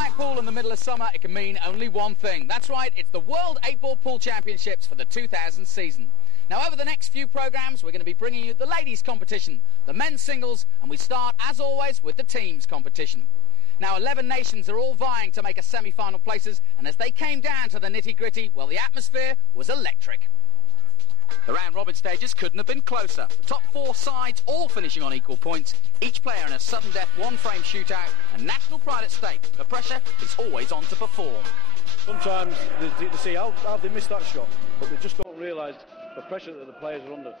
Blackpool in the middle of summer, it can mean only one thing. That's right, it's the World 8-Ball Pool Championships for the 2000 season. Now, over the next few programmes, we're going to be bringing you the ladies' competition, the men's singles, and we start, as always, with the teams' competition. Now, 11 nations are all vying to make a semi-final places, and as they came down to the nitty-gritty, well, the atmosphere was electric. The round-robin stages couldn't have been closer. The top 4 sides all finishing on equal points, each player in a sudden death one-frame shootout, and national pride at stake. The pressure is always on to perform. Sometimes they say, how they missed that shot, but they just don't realise the pressure that the players are under.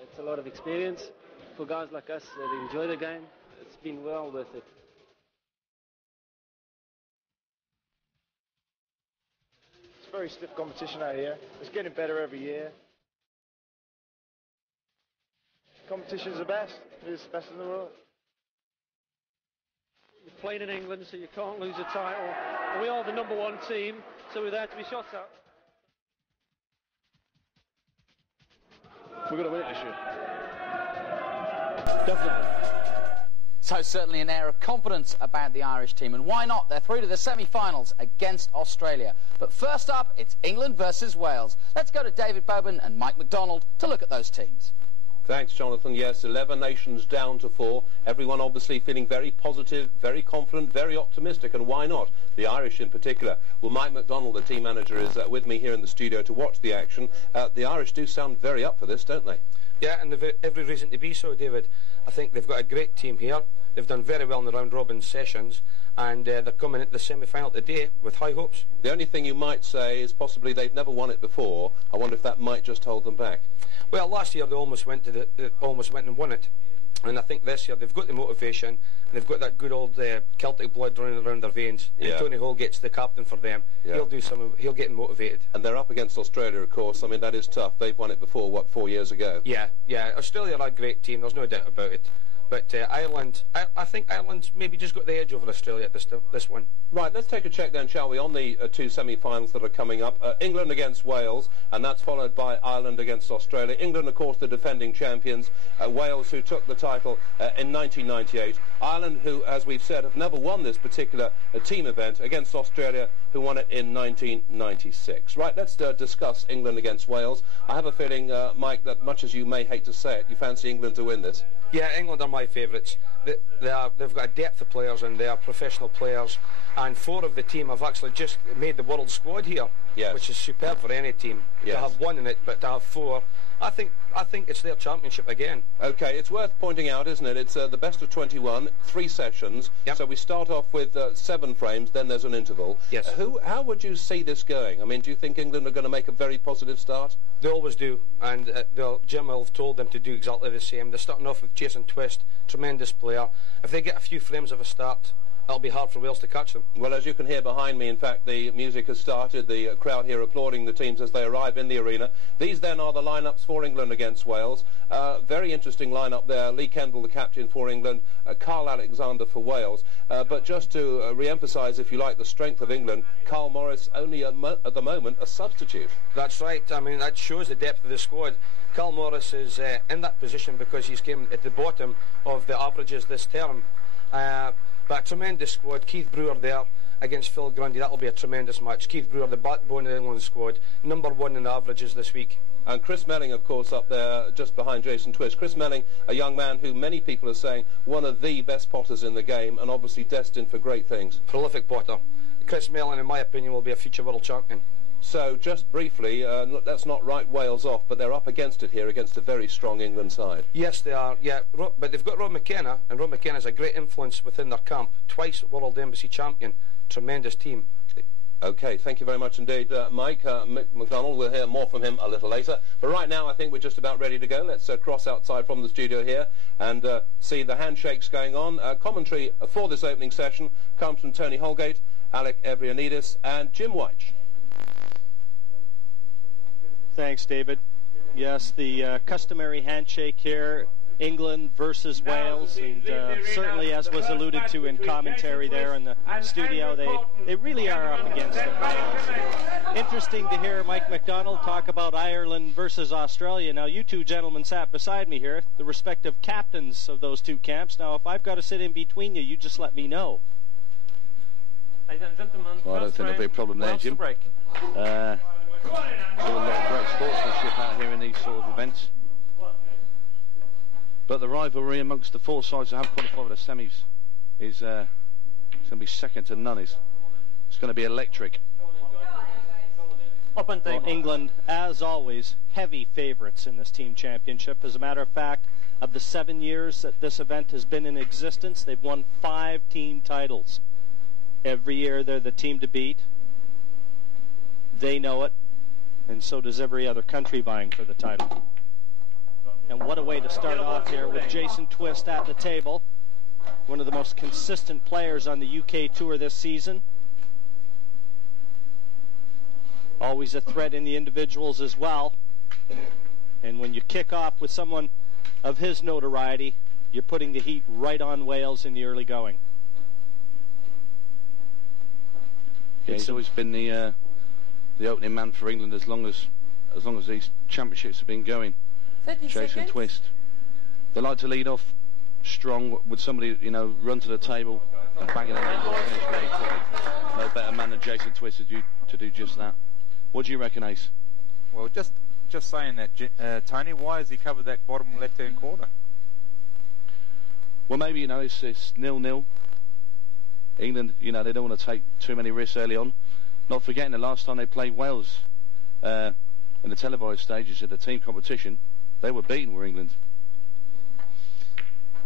It's a lot of experience for guys like us that enjoy the game. It's been well worth it. It's very stiff competition out here. It's getting better every year. Competition's the best. It's the best in the world. You're playing in England, so you can't lose a title. And we are the #1 team, so we're there to be shot at. We're going to win it this year. Definitely. So certainly an air of confidence about the Irish team, and why not? They're through to the semi-finals against Australia. But first up, it's England versus Wales. Let's go to David Boban and Mike MacDonald to look at those teams. Thanks, Jonathan. Yes, 11 nations down to 4. Everyone obviously feeling very positive, very confident, very optimistic, and why not? The Irish in particular. Well, Mike MacDonald, the team manager, is with me here in the studio to watch the action. The Irish do sound very up for this, don't they? Yeah, and they've every reason to be so, David. I think they've got a great team here. They've done very well in the round-robin sessions, and they're coming into the semi-final today with high hopes. The only thing you might say is possibly they've never won it before. I wonder if that might just hold them back. Well, last year they almost went and won it, and I think this year they've got the motivation, and they've got that good old Celtic blood running around their veins. Yeah. And Tony Holgate's the captain for them. Yeah. He'll get motivated. And they're up against Australia, of course. I mean, that is tough. They've won it before, 4 years ago? Yeah. Australia are a great team. There's no doubt about it. But Ireland, I think Ireland's maybe just got the edge over Australia at this one. Right, let's take a check then, shall we, on the 2 semi-finals that are coming up. England against Wales, and that's followed by Ireland against Australia. England, of course, the defending champions. Wales, who took the title in 1998. Ireland, who, as we've said, have never won this particular team event, against Australia, who won it in 1996. Right, let's discuss England against Wales. I have a feeling, Mike, that much as you may hate to say it, you fancy England to win this. Yeah, England are my favourites. They've got a depth of players, and they are professional players. And 4 of the team have actually just made the world squad here, yes, which is superb for any team. Yes. To have 1 in it, but to have 4, I think it's their championship again. Okay, it's worth pointing out, isn't it? It's the best of 21, 3 sessions. Yep. So we start off with 7 frames, then there's an interval. Yes. How would you see this going? I mean, do you think England are going to make a very positive start? They always do, and Jim will have told them to do exactly the same. They're starting off with Jason Twist, tremendous player. If they get a few frames of a start, it'll be hard for Wales to catch them. Well, as you can hear behind me, in fact, the music has started, the crowd here applauding the teams as they arrive in the arena. These then are the lineups for England against Wales. Very interesting lineup there. Lee Kendall, the captain for England, Carl Alexander for Wales. But just to re-emphasise, if you like, the strength of England, Carl Morris only at the moment a substitute. That's right. I mean, that shows the depth of the squad. Carl Morris is in that position because he's came at the bottom of the averages this term. But a tremendous squad. Keith Brewer there against Phil Grundy. That'll be a tremendous match. Keith Brewer, the backbone of the England squad, #1 in the averages this week. And Chris Melling, of course, up there just behind Jason Twist. Chris Melling, a young man who many people are saying one of the best potters in the game, and obviously destined for great things. Prolific potter. Chris Melling, in my opinion, will be a future world champion. So, just briefly, let's not write Wales off, but they're up against it here, against a very strong England side. Yes, they are, yeah. But they've got Rob McKenna, and Rob McKenna's a great influence within their camp. Twice World Embassy champion. Tremendous team. OK, thank you very much indeed, Mike. MacDonald, we'll hear more from him a little later. But right now, I think we're just about ready to go. Let's cross outside from the studio here and see the handshakes going on. Commentary for this opening session comes from Tony Holgate, Alec Evrianidis, and Jim White. Thanks, David. Yes, the customary handshake here England versus Wales, and certainly, as was alluded to in commentary there in the studio, they really are up against it. Interesting to hear Mike McDonald talk about Ireland versus Australia. Now, you two gentlemen sat beside me here, the respective captains of those two camps. Now, if I've got to sit in between you, you just let me know. Ladies and gentlemen, well, I don't think there'll be a problem there, Jim. There's a lot of great sportsmanship out here in these sort of events. But the rivalry amongst the four sides that have qualified for the semis is going to be second to none. It's going to be electric. Well, England, as always, heavy favourites in this team championship. As a matter of fact, of the 7 years that this event has been in existence, they've won 5 team titles. Every year they're the team to beat. They know it, and so does every other country vying for the title. And what a way to start off here with Jason Twist at the table, one of the most consistent players on the UK Tour this season. Always a threat in the individuals as well. And when you kick off with someone of his notoriety, you're putting the heat right on Wales in the early going. Yeah, he's always been the opening man for England as long as these championships have been going. Jason Twist. They like to lead off strong with somebody, run to the table and bang it out and finish very quickly. No better man than Jason Twist to do just that. What do you reckon, Ace? Well, just saying that, Tony, why has he covered that bottom left-hand corner? Well, maybe, it's 0-0. England, they don't want to take too many risks early on. Not forgetting the last time they played Wales in the televised stages of the team competition, they were beaten, were England.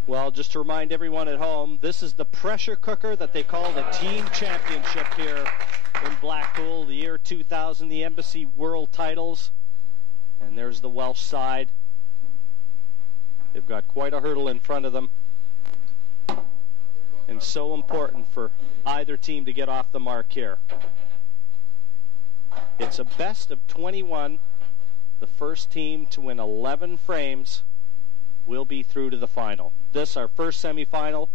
Well, just to remind everyone at home, this is the pressure cooker that they call the team championship here in Blackpool, the year 2000, the Embassy World Titles. And there's the Welsh side. They've got quite a hurdle in front of them. And so important for either team to get off the mark here. It's a best of 21. The first team to win 11 frames will be through to the final. This, our first semifinal.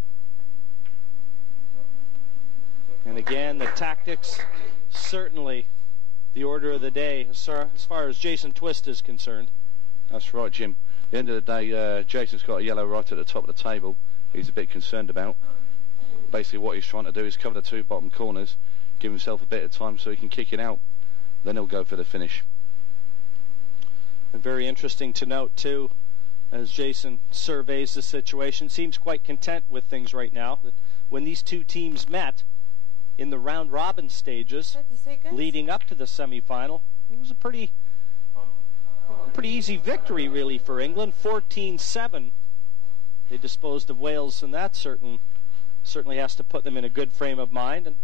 And again, the tactics, certainly the order of the day as far as Jason Twist is concerned. That's right, Jim. At the end of the day, Jason's got a yellow right at the top of the table he's a bit concerned about. Basically what he's trying to do is cover the 2 bottom corners, give himself a bit of time so he can kick it out. Then he'll go for the finish. And very interesting to note, too, as Jason surveys the situation, seems quite content with things right now. That when these two teams met in the round-robin stages leading up to the semifinal, it was a pretty easy victory, really, for England. 14-7. They disposed of Wales, and that certainly has to put them in a good frame of mind. And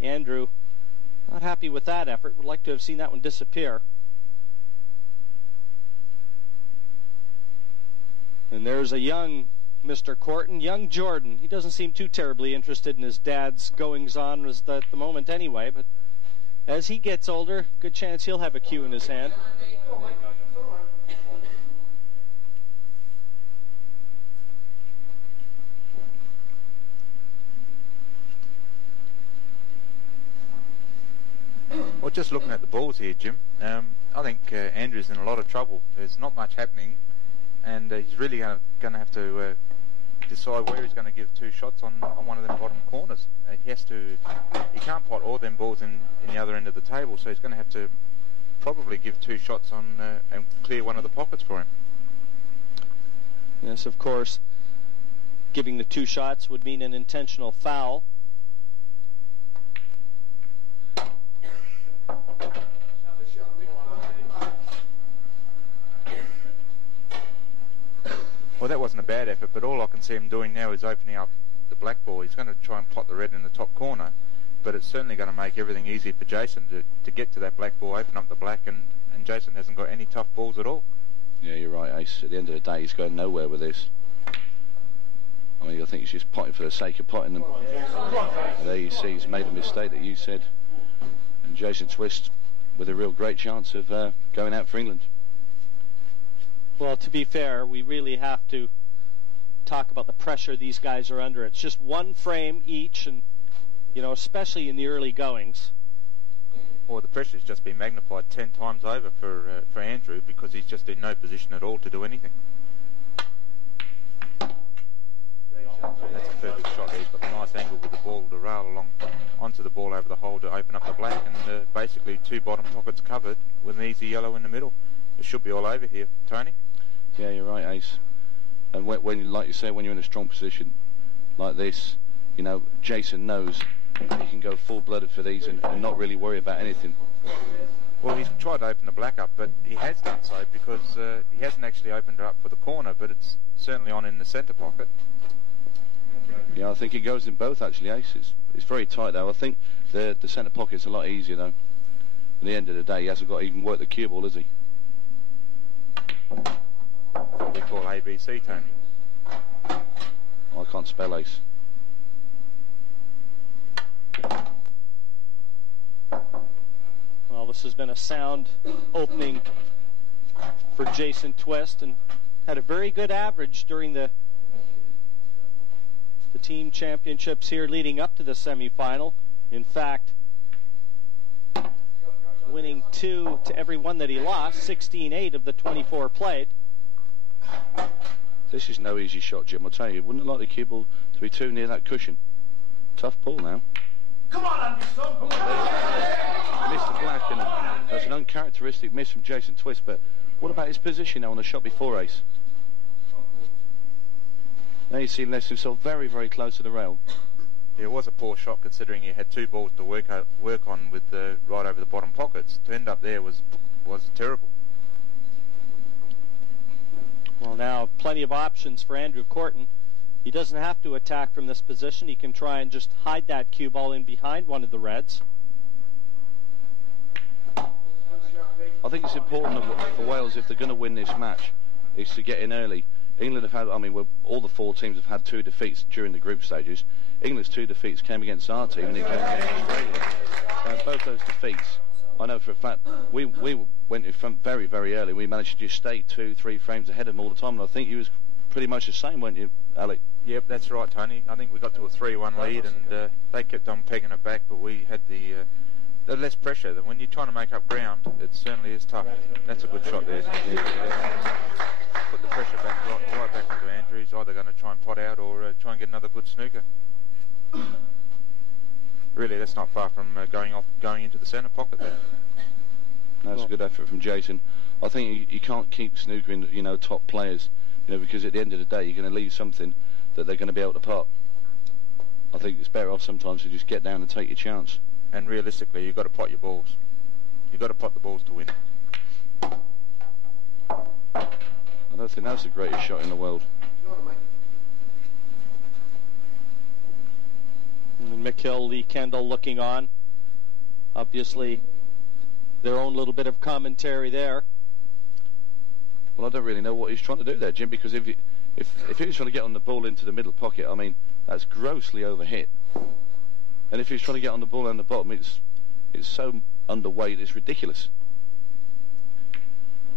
Andrew, not happy with that effort. Would like to have seen that one disappear. And there's a young Mr. Corton, young Jordan. He doesn't seem too terribly interested in his dad's goings-on at the moment anyway, but as he gets older, good chance he'll have a cue in his hand. Well, just looking at the balls here, Jim, I think Andrew's in a lot of trouble. There's not much happening, and he's really going to have to decide where he's going to give 2 shots on one of them bottom corners. He can't pot all them balls in the other end of the table, so he's going to have to probably give 2 shots on and clear one of the pockets for him. Yes, of course, giving the 2 shots would mean an intentional foul. Well, that wasn't a bad effort, but all I can see him doing now is opening up the black ball. He's going to try and pot the red in the top corner, but it's certainly going to make everything easy for Jason to get to that black ball, open up the black, and Jason hasn't got any tough balls at all. Yeah, you're right, Ace. At the end of the day, he's going nowhere with this. I mean, I think he's just potting for the sake of potting them. And there you see he's made a mistake that you said. And Jason Twist with a real great chance of going out for England. Well, to be fair, we really have to talk about the pressure these guys are under. It's just one frame each, and, especially in the early goings. Well, the pressure's just been magnified 10 times over for Andrew, because he's just in no position at all to do anything. That's a perfect shot there. He's got a nice angle with the ball to rail along onto the ball over the hole to open up the black, and basically 2 bottom pockets covered with an easy yellow in the middle. It should be all over here. Tony? Yeah, you're right, Ace. And when, like you say, when you're in a strong position like this, Jason knows he can go full-blooded for these and not really worry about anything. Well, he's tried to open the black up, but he has done so because he hasn't actually opened it up for the corner, but it's certainly on in the centre pocket. Yeah, I think it goes in both, actually, Ace. It's very tight, though. I think the centre pocket's a lot easier, though. At the end of the day, he hasn't got to even work the cue ball, has he? What we call ABC, Tony. I can't spell Ace. Well, this has been a sound opening for Jason Twist, and had a very good average during the team championships here leading up to the semifinal. In fact, winning 2 to every 1 that he lost, 16-8 of the 24 played. This is no easy shot, Jim. I'll tell you, wouldn't like the cue ball to be too near that cushion. Tough ball now. Come on, Andy, son. Come on. Missed the black, and that's an uncharacteristic miss from Jason Twist, but what about his position now on the shot before, Ace? Now you see he left himself very, very close to the rail. Yeah, it was a poor shot considering he had 2 balls to work on with right over the bottom pockets. To end up there was terrible. Well, now plenty of options for Andrew Corton. He doesn't have to attack from this position. He can try and just hide that cue ball in behind one of the reds. I think it's important for Wales, if they're going to win this match, is to get in early. England have had, all the 4 teams have had 2 defeats during the group stages. England's 2 defeats came against our team, and it came against Australia. Both those defeats, I know for a fact, we went in front very, very early. We managed to just stay 2-3 frames ahead of them all the time, and I think you was pretty much the same, weren't you, Alec? Yep, that's right, Tony. I think we got to a 3-1 lead, and they kept on pegging it back, but we had the less pressure. When you're trying to make up ground, it certainly is tough. That's a good shot there. Put the pressure back right back into Andrew. He's either going to try and pot out or try and get another good snooker. Really, that's not far from going into the centre pocket there. That's a good effort from Jason. I think you can't keep snookering, top players, because at the end of the day, you're going to leave something that they're going to be able to pot. I think it's better off sometimes to just get down and take your chance. And realistically, you've got to pot your balls. You've got to pot the balls to win. I don't think that's the greatest shot in the world. And McHill, Lee Kendall looking on. Obviously, their own little bit of commentary there. Well, I don't really know what he's trying to do there, Jim, because if he was trying to get on the ball into the middle pocket, that's grossly overhit. And if he's trying to get on the ball on the bottom, it's so underweight, it's ridiculous.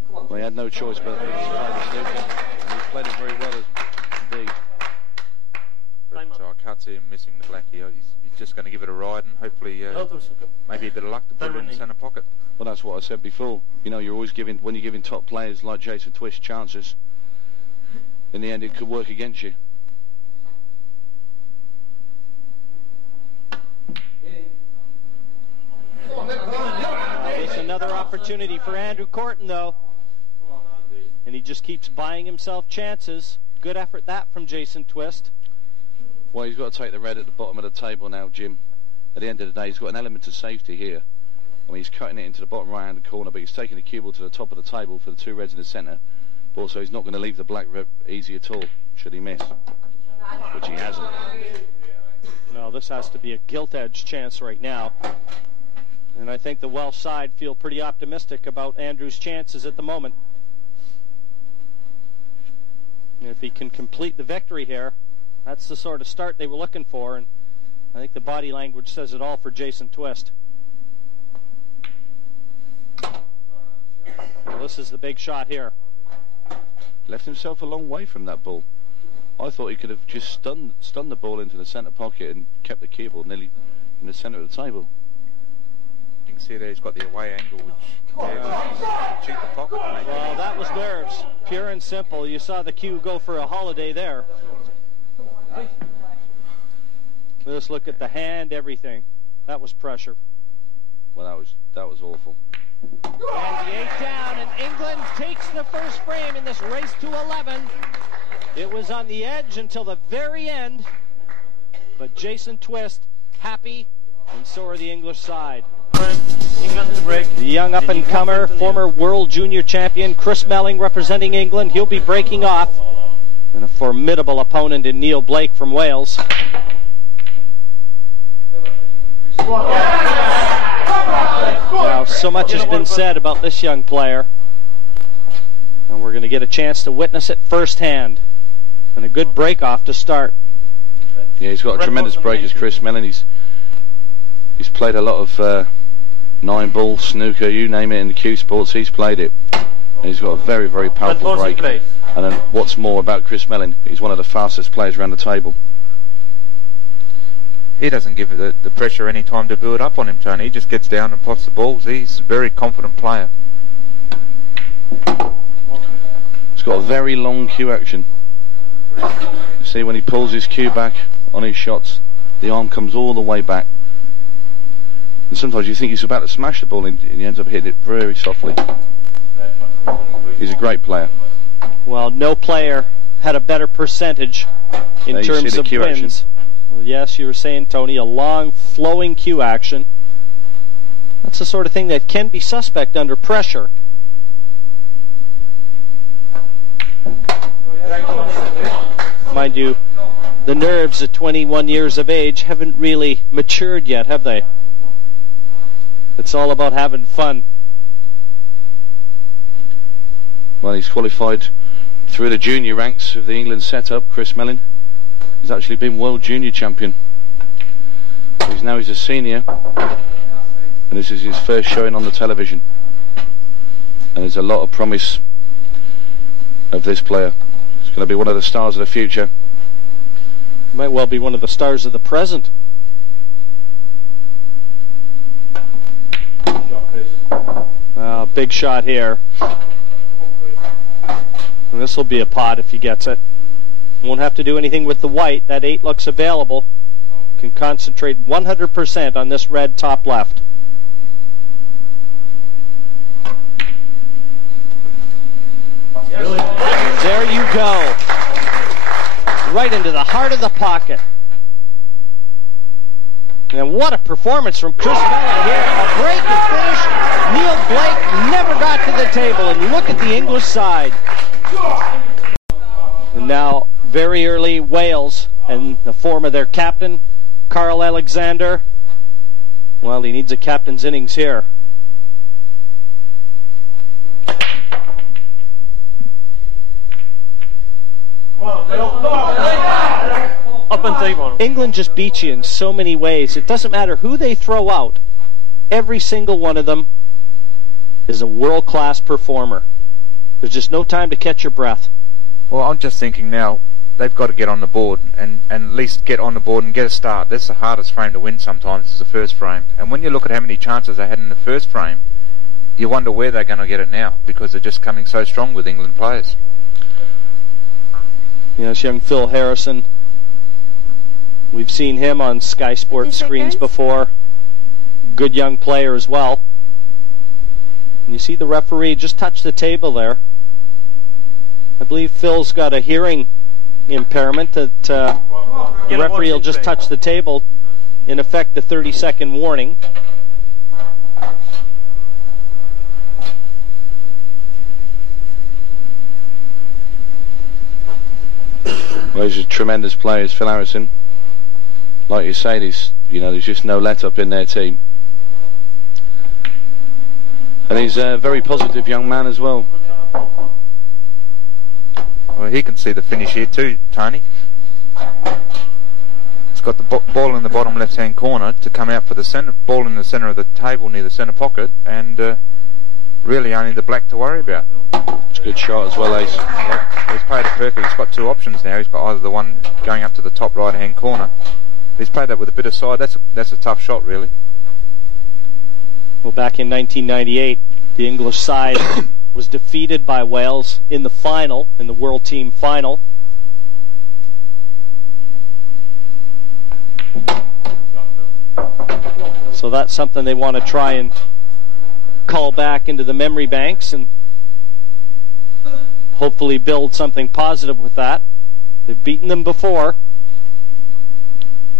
Well, he had no choice but to play the snooker. He's played it very well indeed. But I can't see him missing the black here. He's just going to give it a ride and hopefully maybe a bit of luck to put it in the centre pocket. Well, that's what I said before. You're always when you're giving top players like Jason Twist chances, in the end it could work against you. It's another opportunity for Andrew Corton, though. And he just keeps buying himself chances. Good effort that from Jason Twist. Well, he's got to take the red at the bottom of the table now, Jim. At the end of the day, he's got an element of safety here. He's cutting it into the bottom right-hand corner, but he's taking the cue ball to the top of the table for the 2 reds in the centre. But also, he's not going to leave the black red easy at all, should he miss. Which he hasn't. No, this has to be a gilt-edged chance right now. And I think the Welsh side feel pretty optimistic about Andrew's chances at the moment. And if he can complete the victory here, that's the sort of start they were looking for, and I think the body language says it all for Jason Twist. Well, this is the big shot here. Left himself a long way from that ball. I thought he could have just stunned the ball into the centre pocket and kept the cue ball nearly in the centre of the table. You can see there he's got the away angle, which cheat the pocket. Well, that was nerves, pure and simple. You saw the cue go for a holiday there. Let's look at the hand, everything. That was pressure. Well, that was awful. And the 8 down, and England takes the first frame in this race to 11. It was on the edge until the very end, but Jason Twist happy, and so are the English side. The young up-and-comer, former world junior champion, Chris Melling, representing England. He'll be breaking off, and a formidable opponent in Neil Blake from Wales. Now, so much has been said about this young player, and we're going to get a chance to witness it firsthand. And a good break-off to start. Yeah, he's got a tremendous break as Chris Melon. He's played a lot of 9-ball, snooker, you name it, in the cue sports. He's played it. And he's got a very, very powerful break. And then what's more about Chris Melon, he's one of the fastest players around the table. He doesn't give the pressure any time to build up on him, Tony. He just gets down and pots the balls. He's a very confident player. He's got a very long cue action. You see, when he pulls his cue back on his shots, the arm comes all the way back. And sometimes you think he's about to smash the ball and he ends up hitting it very softly. He's a great player. Well, no player had a better percentage in terms of wins. Well, yes, you were saying, Tony, a long, flowing cue action. That's the sort of thing that can be suspect under pressure. Mind you, the nerves at 21 years of age haven't really matured yet, have they? It's all about having fun. Well, he's qualified through the junior ranks of the England setup, Chris Melon. He's actually been world junior champion. He's a senior, and this is his first showing on the television. And there's a lot of promise of this player. He's going to be one of the stars of the future. Might well be one of the stars of the present. Big shot here. And this will be a pot if he gets it. Won't have to do anything with the white. That 8 looks available. Can concentrate 100% on this red top left. There you go. Right into the heart of the pocket. And what a performance from Chris Melon here. A break and finish. Neil Blake never got to the table. And look at the English side. And now, very early, Wales, and the form of their captain, Carl Alexander. Well, he needs a captain's innings here. England just beat you in so many ways. It doesn't matter who they throw out. Every single one of them is a world-class performer. There's just no time to catch your breath. Well, I'm just thinking now, they've got to get on the board and at least get on the board and get a start. That's the hardest frame to win sometimes, is the first frame. And when you look at how many chances they had in the first frame, you wonder where they're going to get it now, because they're just coming so strong with England players. Yes, young Phil Harrison. We've seen him on Sky Sports screens before. Good young player as well. And you see the referee just touch the table there. I believe Phil's got a hearing impairment that the referee will just touch the table. In effect, a 30-second warning. Well, he's a tremendous player, Phil Harrison. Like you say, there's just no let-up in their team. And he's a very positive young man as well. Well, he can see the finish here too, Tony. It's got the ball in the bottom left-hand corner to come out for the centre, ball in the centre of the table near the centre pocket, and really only the black to worry about. It's a good shot as well, Ace. Yeah, he's played it perfect. He's got two options now. He's got either the one going up to the top right-hand corner. He's played that with a bit of side. That's a tough shot, really. Well, back in 1998, the English side was defeated by Wales in the final, in the World Team Final. So that's something they want to try and call back into the memory banks and hopefully build something positive with that. They've beaten them before.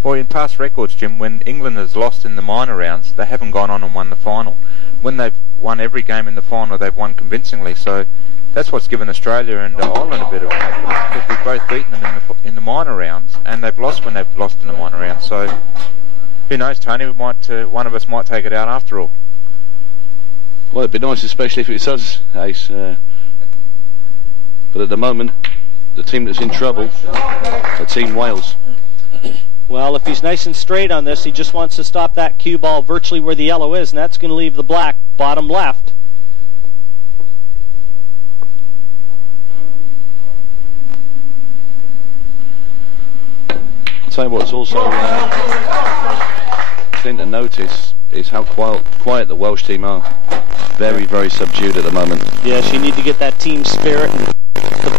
Well, in past records, Jim, when England has lost in the minor rounds, they haven't gone on and won the final. When they've won every game in the final, they've won convincingly. So that's what's given Australia and Ireland a bit of confidence, because we've both beaten them in the minor rounds, and they've lost when they've lost in the minor rounds. So who knows, Tony? One of us might take it out after all. Well, it'd be nice, especially if it's us, Ace. But at the moment, the team that's in trouble, the Team Wales. Well, if he's nice and straight on this, he just wants to stop that cue ball virtually where the yellow is, and that's going to leave the black bottom left. I'll tell you what's also thing to notice is how quiet the Welsh team are. Very, very subdued at the moment. Yes, you need to get that team spirit, and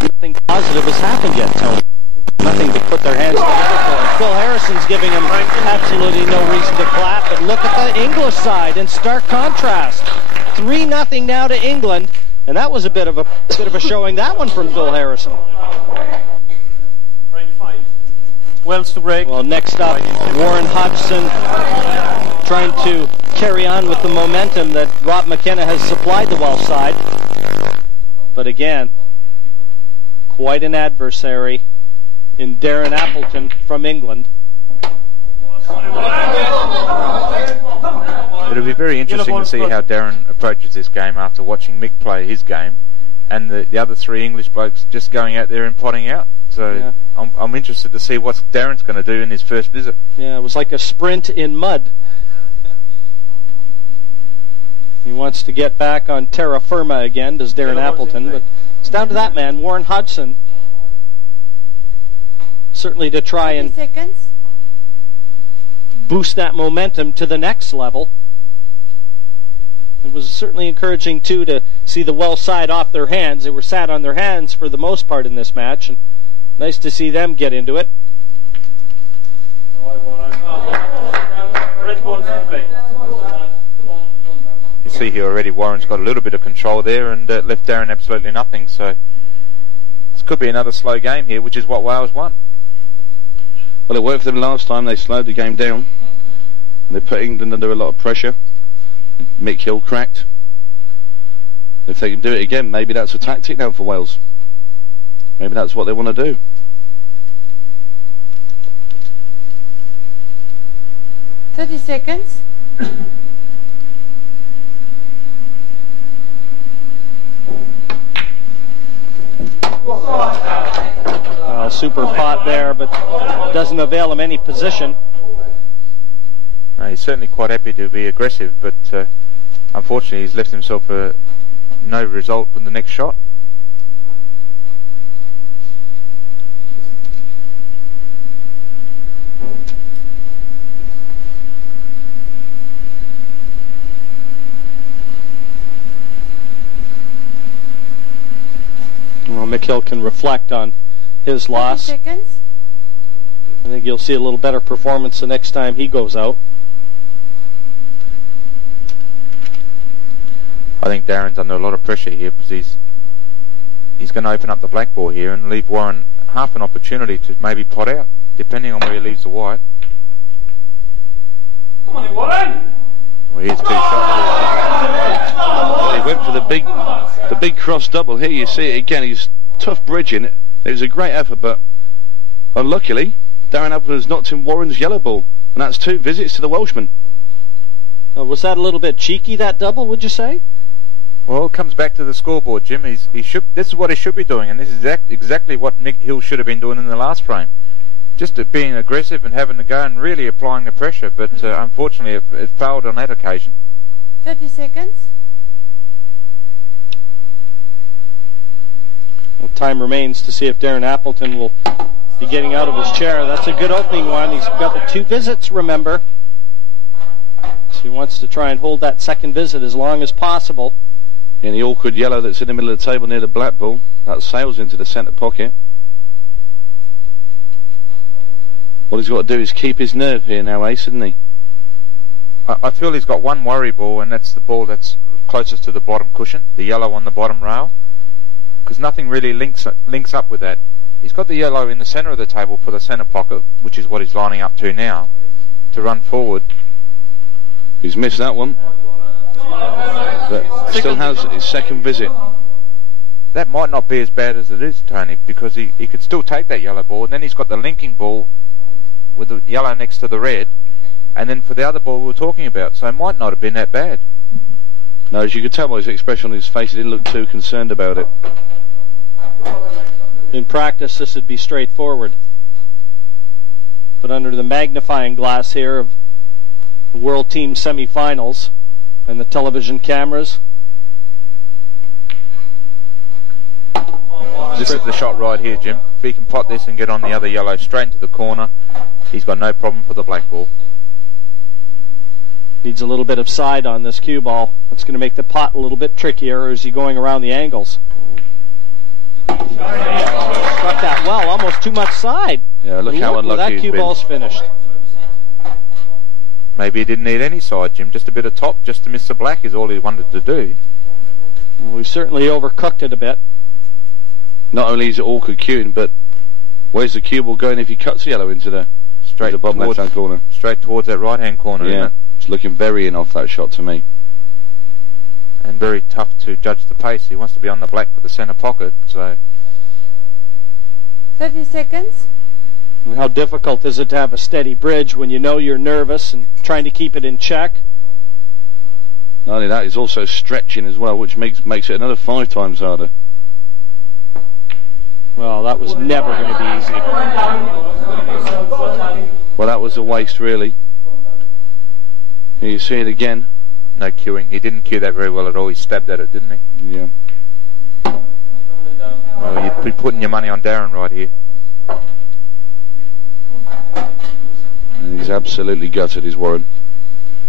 nothing positive has happened yet, Tony. Nothing to put their hands together for. Phil Harrison's giving them absolutely no reason to clap, but look at the English side in stark contrast. 3-0 now to England, and that was a bit of a showing, that one from Phil Harrison. Wales to break. Well, next up, Warren Hodgson trying to carry on with the momentum that Rob McKenna has supplied the Welsh side. But again, quite an adversary in Darren Appleton from England. It'll be very interesting to see how Darren approaches this game after watching Mick play his game and the other three English blokes just going out there and potting out. So yeah. I'm interested to see what Darren's going to do in his first visit. Yeah, it was like a sprint in mud. He wants to get back on terra firma again, does Darren Appleton, but it's down to that man, Warren Hodgson. Certainly to try and boost that momentum to the next level. It was certainly encouraging, too, to see the Welsh side off their hands. They were sat on their hands for the most part in this match, and nice to see them get into it. You see here already Warren's got a little bit of control there and left Darren absolutely nothing. So this could be another slow game here, which is what Wales want. Well, it worked for them last time. They slowed the game down. And they put England under a lot of pressure. Mick Hill cracked. If they can do it again, maybe that's a tactic now for Wales. Maybe that's what they want to do. Seconds. Super pot there, but doesn't avail him any position. No, he's certainly quite happy to be aggressive, but unfortunately he's left himself no result from the next shot. Well, Mick can reflect on his loss. I think you'll see a little better performance the next time he goes out. I think Darren's under a lot of pressure here because he's going to open up the black ball here and leave Warren half an opportunity to maybe pot out, depending on where he leaves the white. Come on, Warren! Well, here's two shots. Well, he went for the big cross double. Here you see it again. He's tough bridging. It was a great effort, but unluckily, Darren Appleton has knocked in Warren's yellow ball, and that's 2 visits to the Welshman. Was that a little bit cheeky, that double, would you say? Well, it comes back to the scoreboard, Jim. This is what he should be doing, and this is exactly what Mick Hill should have been doing in the last frame. Just being aggressive and having to go and really applying the pressure, but unfortunately it failed on that occasion. 30 seconds. Well, time remains to see if Darren Appleton will be getting out of his chair. That's a good opening one. He's got the 2 visits, remember. So he wants to try and hold that second visit as long as possible. In the awkward yellow that's in the middle of the table near the black ball, that sails into the centre pocket. What he's got to do is keep his nerve here now, Ace, isn't he? I feel he's got one worry ball, and that's the ball that's closest to the bottom cushion, the yellow on the bottom rail, because nothing really links up with that. He's got the yellow in the centre of the table for the centre pocket, which is what he's lining up to now, to run forward. He's missed that one, but still has his second visit. That might not be as bad as it is, Tony, because he could still take that yellow ball, and then he's got the linking ball with the yellow next to the red, and then for the other ball we were talking about, so it might not have been that bad. No, as you could tell by his expression on his face, he didn't look too concerned about it. In practice, this would be straightforward. But under the magnifying glass here of the World Team semifinals and the television cameras, this is the shot right here, Jim. If he can pot this and get on the other yellow straight into the corner, he's got no problem for the black ball. Needs a little bit of side on this cue ball. That's going to make the pot a little bit trickier, or is he going around the angles? Struck that well, almost too much side. Yeah, look how unlucky that cue ball's finished. Maybe he didn't need any side, Jim. Just a bit of top, just to miss the black is all he wanted to do. Well, we certainly overcooked it a bit. Not only is it awkward cueing, but where's the cue ball going if he cuts the yellow into the bottom left-hand corner? Straight towards that right-hand corner, yeah. Isn't it? It's looking very in off that shot to me. And very tough to judge the pace. He wants to be on the black for the centre pocket, so... 30 seconds. And how difficult is it to have a steady bridge when you know you're nervous and trying to keep it in check? Not only that, he's also stretching as well, which makes it another 5 times harder. Well, that was never going to be easy. Well, that was a waste, really. Here you see it again. No cueing. He didn't cue that very well at all. He stabbed at it, didn't he? Yeah. Well, you'd be putting your money on Darren right here. And he's absolutely gutted, is Warren.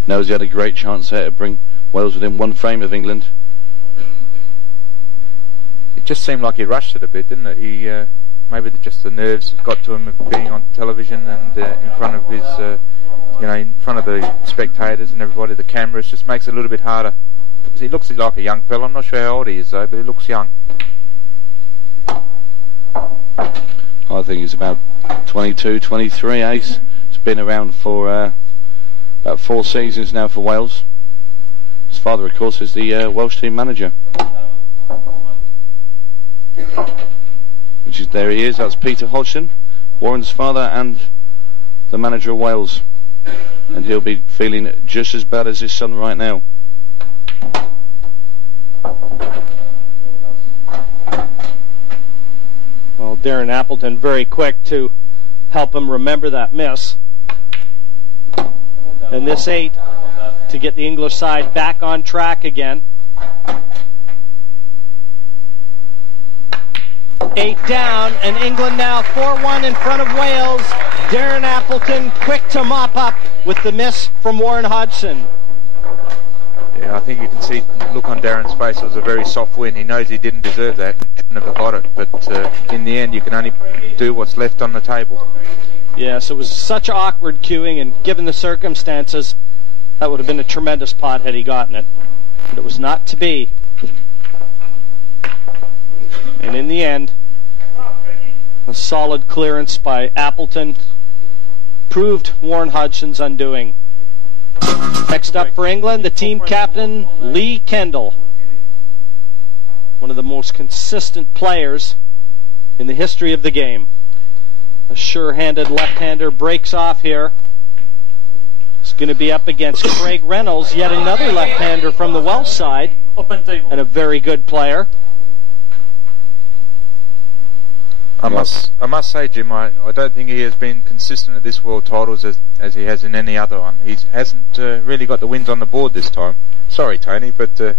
Knows he had a great chance there to bring Wales within 1 frame of England. It just seemed like he rushed it a bit, didn't it? He maybe just the nerves got to him of being on television and in front of his, in front of the spectators and everybody, the cameras. Just makes it a little bit harder. He looks like a young fella. I'm not sure how old he is though, but he looks young. I think he's about 22, 23, Ace. He's been around for about 4 seasons now for Wales. His father, of course, is the Welsh team manager. Which is, there he is, that's Peter Hodgson, Warren's father and the manager of Wales. And he'll be feeling just as bad as his son right now. Well, Darren Appleton very quick to help him remember that miss. And this 8 to get the English side back on track again. 8 down, and England now 4-1 in front of Wales. Darren Appleton quick to mop up with the miss from Warren Hodgson. Yeah, I think you can see the look on Darren's face. It was a very soft win. He knows he didn't deserve that and shouldn't have got it, but in the end you can only do what's left on the table. Yes, it was such awkward cueing, and given the circumstances, that would have been a tremendous pot had he gotten it. But it was not to be. And in the end, a solid clearance by Appleton proved Warren Hodgson's undoing. Next up for England, the team captain, Lee Kendall. One of the most consistent players in the history of the game. A sure-handed left-hander breaks off here. It's going to be up against Craig Reynolds, yet another left-hander from the Welsh side, and a very good player. I must say, Jim, I don't think he has been consistent at this World Titles as he has in any other one. He hasn't really got the wins on the board this time. Sorry, Tony, but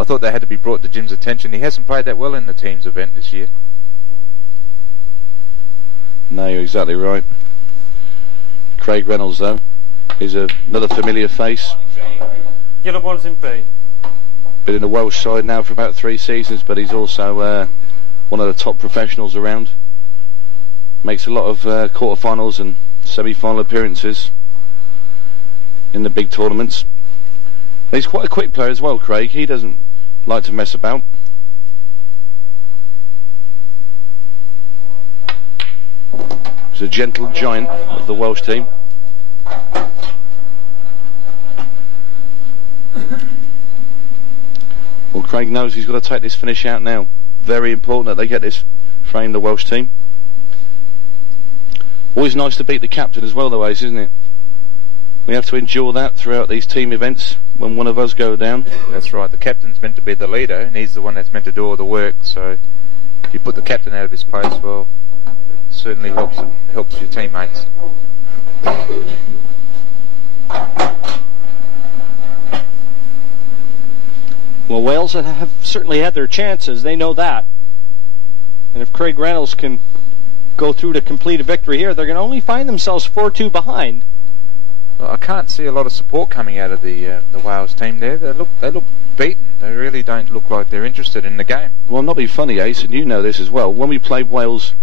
I thought they had to be brought to Jim's attention. He hasn't played that well in the team's event this year. No, you're exactly right. Craig Reynolds, though, is another familiar face. Yellow ball's in B. Been in the Welsh side now for about 3 seasons, but he's also one of the top professionals around. Makes a lot of quarterfinals and semi-final appearances in the big tournaments. And he's quite a quick player as well, Craig. He doesn't like to mess about. He's a gentle giant of the Welsh team. Well, Craig knows he's got to take this finish out now. Very important that they get this frame, the Welsh team. Always nice to beat the captain as well, though, Ace, isn't it? We have to endure that throughout these team events when one of us go down. That's right. The captain's meant to be the leader, and he's the one that's meant to do all the work. So if you put the captain out of his place, well, it certainly helps your teammates. Well, Wales have certainly had their chances. They know that. And if Craig Reynolds can go through to complete a victory here, they're going to only find themselves 4-2 behind. Well, I can't see a lot of support coming out of the Wales team there. They look beaten. They really don't look like they're interested in the game. Well, not be funny, Ace, and you know this as well. When we played Wales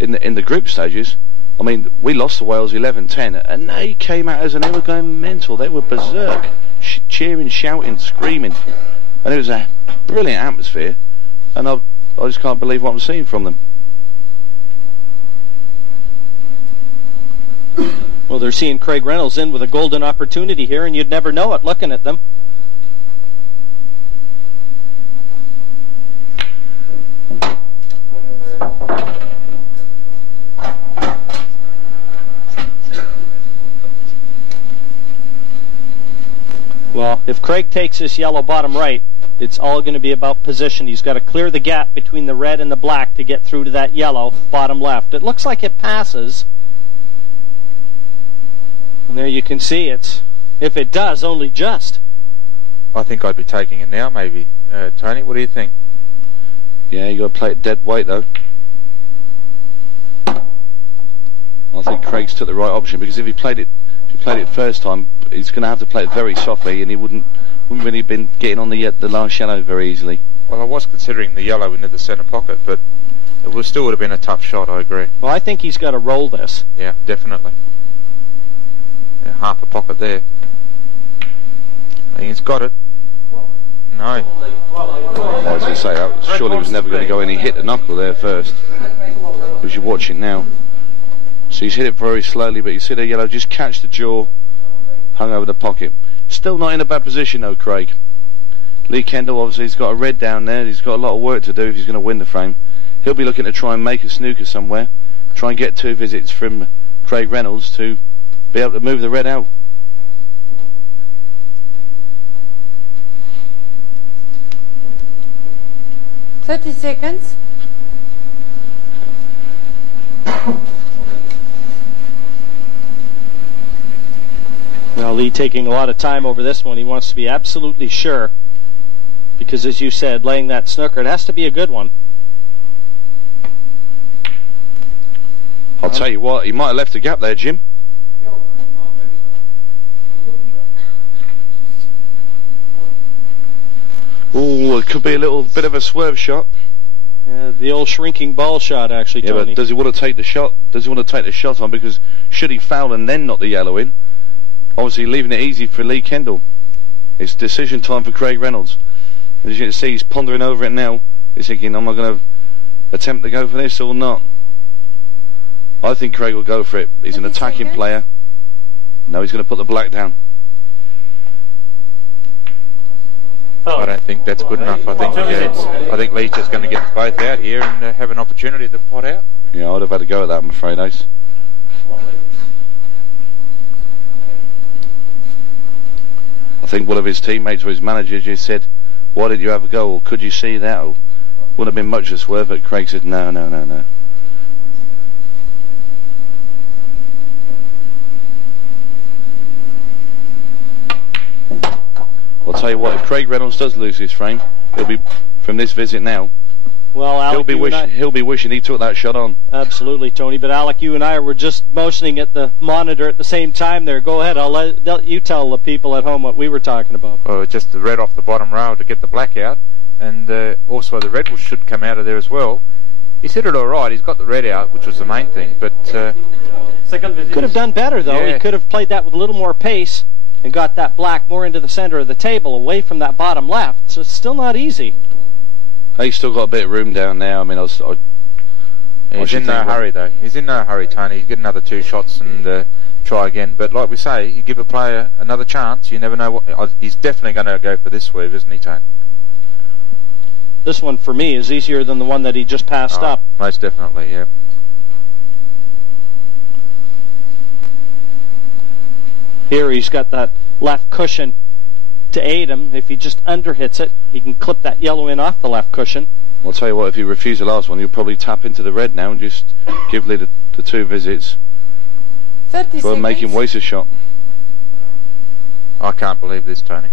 in the group stages, I mean, we lost to Wales 11-10, and they came at us and they were going mental. They were berserk, cheering, shouting, screaming. And it was a brilliant atmosphere, and I just can't believe what I'm seeing from them. Well, they're seeing Craig Reynolds in with a golden opportunity here, and you'd never know it looking at them. Well, if Craig takes this yellow bottom right, it's all going to be about position. He's got to clear the gap between the red and the black to get through to that yellow bottom left. It looks like it passes. And there you can see it's, if it does, only just. I think I'd be taking it now, maybe. Tony, what do you think? Yeah, you got to play it dead weight, though. I think Craig's took the right option, because if he played it first time, he's going to have to play it very softly, and he wouldn't really been getting on the last yellow very easily. Well, I was considering the yellow into the centre pocket, but it still would have been a tough shot, I agree. Well, I think he's got to roll this. Yeah, definitely. Yeah, half a pocket there. He's got it. No. I was going to say, surely he was never going to go in. He hit the knuckle there first. As you watch it now. So he's hit it very slowly, but you see the yellow just catch the jaw, hung over the pocket. Still not in a bad position, though, Craig. Lee Kendall, obviously, he's got a red down there. He's got a lot of work to do if he's going to win the frame. He'll be looking to try and make a snooker somewhere, try and get 2 visits from Craig Reynolds to be able to move the red out. "30 seconds. Well, Lee taking a lot of time over this one. He wants to be absolutely sure. Because, as you said, laying that snooker, it has to be a good one. I'll tell you what, he might have left a gap there, Jim. Oh, it could be a little bit of a swerve shot. Yeah, the old shrinking ball shot, actually, yeah, Tony. But does he want to take the shot? Does he want to take the shot on? Because should he foul and then knock the yellow in, obviously leaving it easy for Lee Kendall. It's decision time for Craig Reynolds. As you can see, he's pondering over it now. He's thinking, am I going to attempt to go for this or not? I think Craig will go for it. He's an attacking player. No, he's going to put the black down. I don't think that's good enough. I think Lee's just going to get both out here and have an opportunity to pot out. Yeah, I'd have had to go at that, I'm afraid, Ace. I think one of his teammates or his manager just said, why didn't you have a go, or could you see that, or wouldn't have been much of a swerve, but Craig said, no. I'll tell you what, if Craig Reynolds does lose his frame, He'll be, from this visit now, well, Alec, he'll be wishing he took that shot on. Absolutely, Tony. But Alec, you and I were just motioning at the monitor at the same time there. Go ahead. I'll let you tell the people at home what we were talking about. Well, just the red off the bottom rail to get the black out, and also the red should come out of there as well. He's hit it all right. He's got the red out, which was the main thing, but could have done better, though. Yeah. He could have played that with a little more pace and got that black more into the center of the table, away from that bottom left. So it's still not easy. He's still got a bit of room down there. I mean, he's in no hurry, though. He's in no hurry, Tony. He's get another 2 shots and try again. But like we say, you give a player another chance, you never know what... He's definitely going to go for this swerve, isn't he, Tony? This one, for me, is easier than the one that he just passed up. Most definitely, yeah. Here he's got that left cushion to aid him. If he just underhits it, he can clip that yellow in off the left cushion. I'll tell you what, if he refuses the last one, he'll probably tap into the red now and just give Lee the 2 visits. 30 Try and make him waste a shot. I can't believe this, Tony.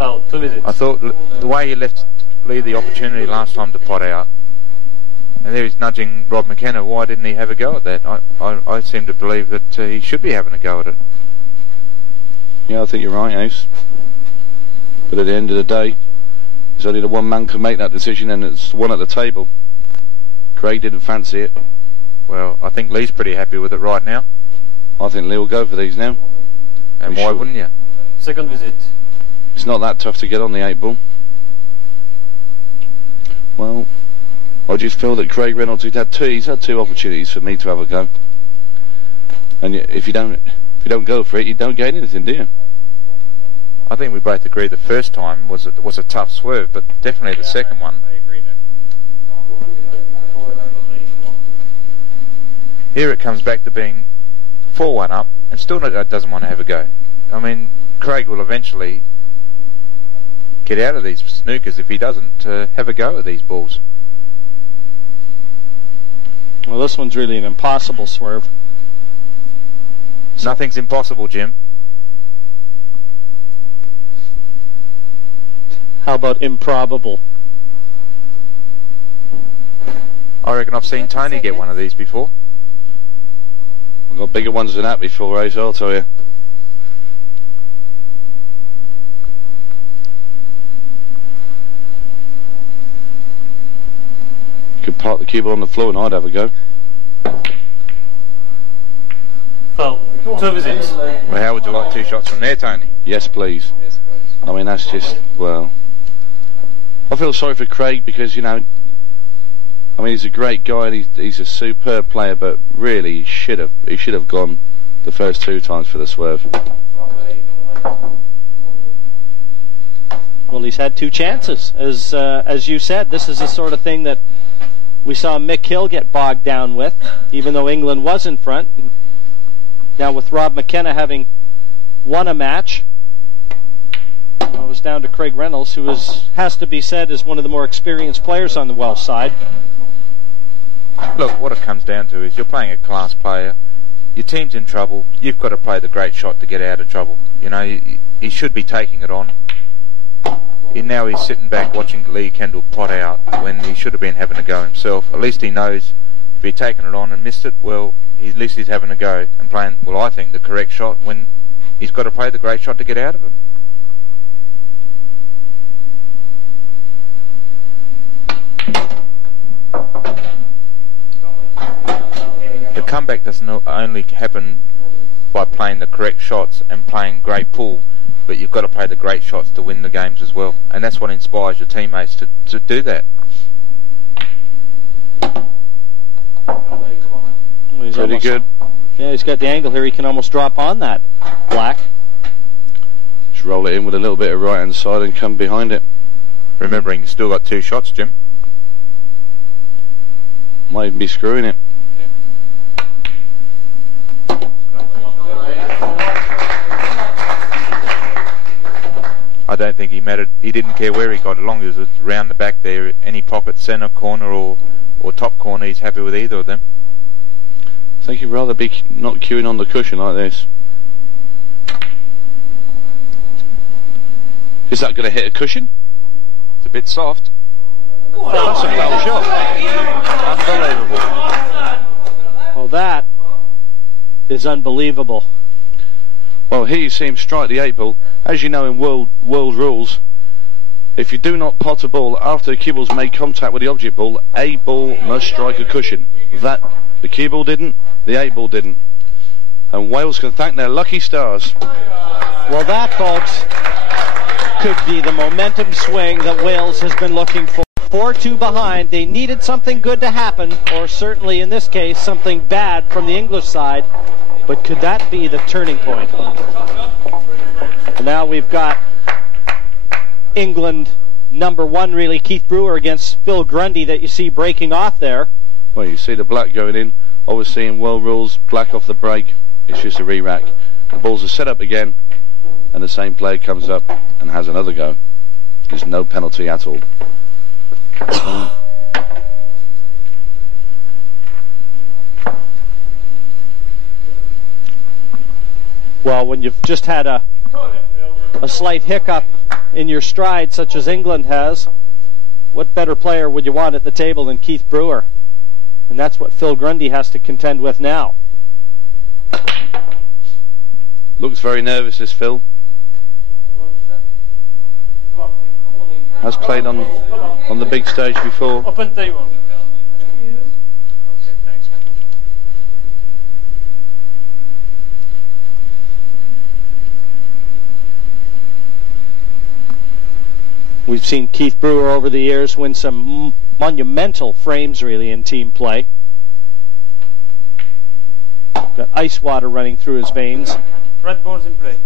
Oh, 2 visits. I thought the way he left Lee the opportunity last time to pot out, and there he's nudging Rob McKenna. Why didn't he have a go at that? I seem to believe that he should be having a go at it. Yeah, I think you're right, Ace. But at the end of the day, there's only the one man can make that decision, and it's the one at the table. Craig didn't fancy it. Well, I think Lee's pretty happy with it right now. I think Lee will go for these now. And why wouldn't you? 2nd visit. It's not that tough to get on the 8 ball. Well, I just feel that Craig Reynolds, he's had 2 opportunities for me to have a go. And if you don't go for it, you don't gain anything, do you? I think we both agree the first time was a tough swerve, but definitely the second one. I agree there. Here it comes back to being 4-1 up, and still doesn't want to have a go. I mean, Craig will eventually get out of these snookers if he doesn't have a go at these balls. Well, this one's really an impossible swerve. Nothing's impossible, Jim. How about improbable? I reckon I've seen Tony get one of these before. We've got bigger ones than that before, Ace, I'll tell you. You could park the cue ball on the floor and I'd have a go. Foul. 2 visits. Well, how would you like 2 shots from there, Tony? Yes, please. Yes, please. I mean, that's just, well... I feel sorry for Craig because, you know, I mean, he's a great guy and he's a superb player, but really he should have gone the first 2 times for the swerve. Well, he's had 2 chances. As you said, this is the sort of thing that we saw Mick Hill get bogged down with, even though England was in front. Now with Rob McKenna having won a match, it was down to Craig Reynolds, who has to be said is one of the more experienced players on the Welsh side. Look, what it comes down to is you're playing a class player, your team's in trouble, you've got to play the great shot to get out of trouble. You know, he should be taking it on. Now he's sitting back watching Lee Kendall pot out when he should have been having a go himself. At least he knows if he'd taken it on and missed it, well, at least he's having a go and playing, well, I think, the correct shot when he's got to play the great shot to get out of it. The comeback doesn't only happen by playing the correct shots and playing great pool, but you've got to play the great shots to win the games as well. And that's what inspires your teammates to do that. Well, he's pretty good. Yeah, he's got the angle here. He can almost drop on that black. Just roll it in with a little bit of right-hand side and come behind it. Remembering you've still got 2 shots, Jim. Might even be screwing it. I don't think he mattered. He didn't care where he got, as long as it was round the back there, any pocket, centre, corner or top corner, he's happy with either of them. I think he'd rather be not queuing on the cushion like this. Is that going to hit a cushion? It's a bit soft. That's a foul shot. Unbelievable. Well, that is unbelievable. Well, here you see him strike the 8-ball. As you know in world rules, if you do not pot a ball after the cue ball's made contact with the object ball, a ball must strike a cushion. That the cue ball didn't, the 8-ball didn't. And Wales can thank their lucky stars. Well, that, folks, could be the momentum swing that Wales has been looking for. 4-2 behind. They needed something good to happen, or certainly in this case, something bad from the English side. But could that be the turning point? And now we've got England #1, really, Keith Brewer against Phil Grundy that you see breaking off there. Well, you see the black going in. Obviously, in world rules, black off the break. It's just a re-rack. The balls are set up again, and the same player comes up and has another go. There's no penalty at all. Well, when you've just had a slight hiccup in your stride, such as England has, what better player would you want at the table than Keith Brewer? And that's what Phil Grundy has to contend with now. Looks very nervous, this Phil. Has played on the big stage before. Up and down. We've seen Keith Brewer over the years win some monumental frames, really, in team play. Got ice water running through his veins. Red balls in play.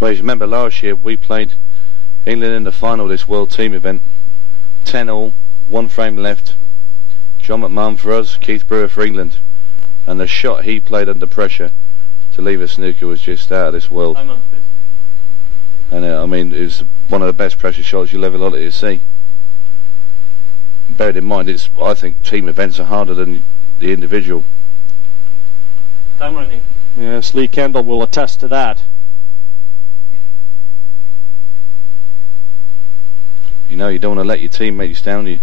Well, you remember last year we played England in the final of this World Team event. 10-all, 1 frame left. John McMahon for us, Keith Brewer for England. And the shot he played under pressure to leave a snooker was just out of this world. And I mean, it was one of the best pressure shots you'll ever likely to see. Bearing in mind, I think team events are harder than the individual. Time running. Yes, Lee Kendall will attest to that. You know, you don't want to let your teammates down, you.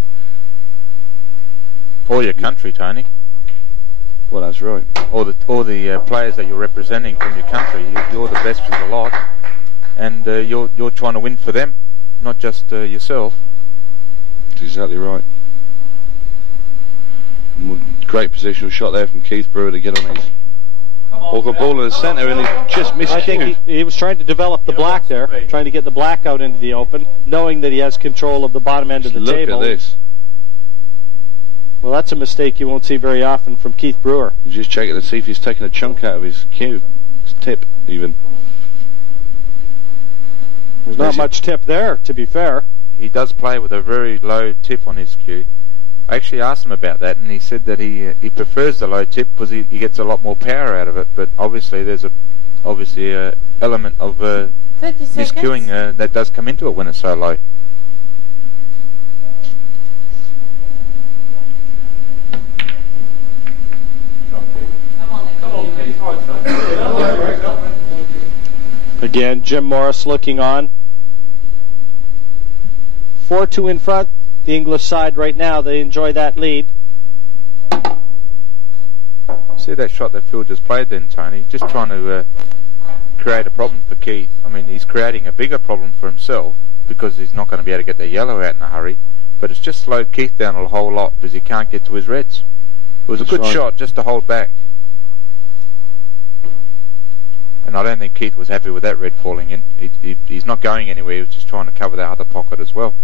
Or your country, Tony. Well, that's right. Or the players that you're representing from your country. You're the best of the lot, and you're trying to win for them, not just yourself. That's exactly right. Great positional shot there from Keith Brewer to get on his awkward ball in the centre, and he just missed. I think he was trying to develop the black there, trying to get the black out into the open, knowing that he has control of the bottom end of the table. Look at this. Well, that's a mistake you won't see very often from Keith Brewer. He's just checking to see if he's taking a chunk out of his cue, his tip even. There's not much tip there, to be fair. He does play with a very low tip on his cue. I actually asked him about that, and he said that he prefers the low tip because he gets a lot more power out of it. But obviously, there's a element of miscuing that does come into it when it's so low. Again, Jim Morris looking on. 4-2 in front. The English side right now, they enjoy that lead. See that shot that Phil just played then, Tony? Just trying to create a problem for Keith. I mean, he's creating a bigger problem for himself because he's not going to be able to get the yellow out in a hurry. But it's just slowed Keith down a whole lot because he can't get to his reds. It was a good shot just to hold back. And I don't think Keith was happy with that red falling in. He's not going anywhere. He was just trying to cover that other pocket as well.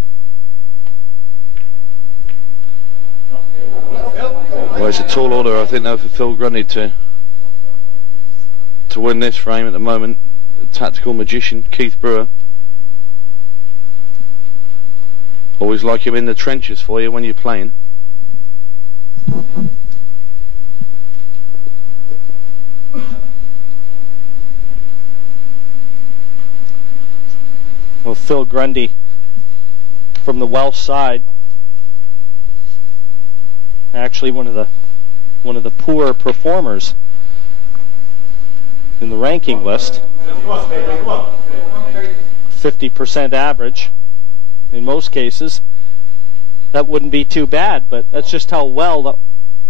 Well, it's a tall order, I think, now for Phil Grundy to win this frame at the moment. The tactical magician, Keith Brewer. Always like him in the trenches for you when you're playing. Well, Phil Grundy from the Welsh side, actually one of the poor performers in the ranking list. 50% average in most cases, that wouldn't be too bad, but that's just how well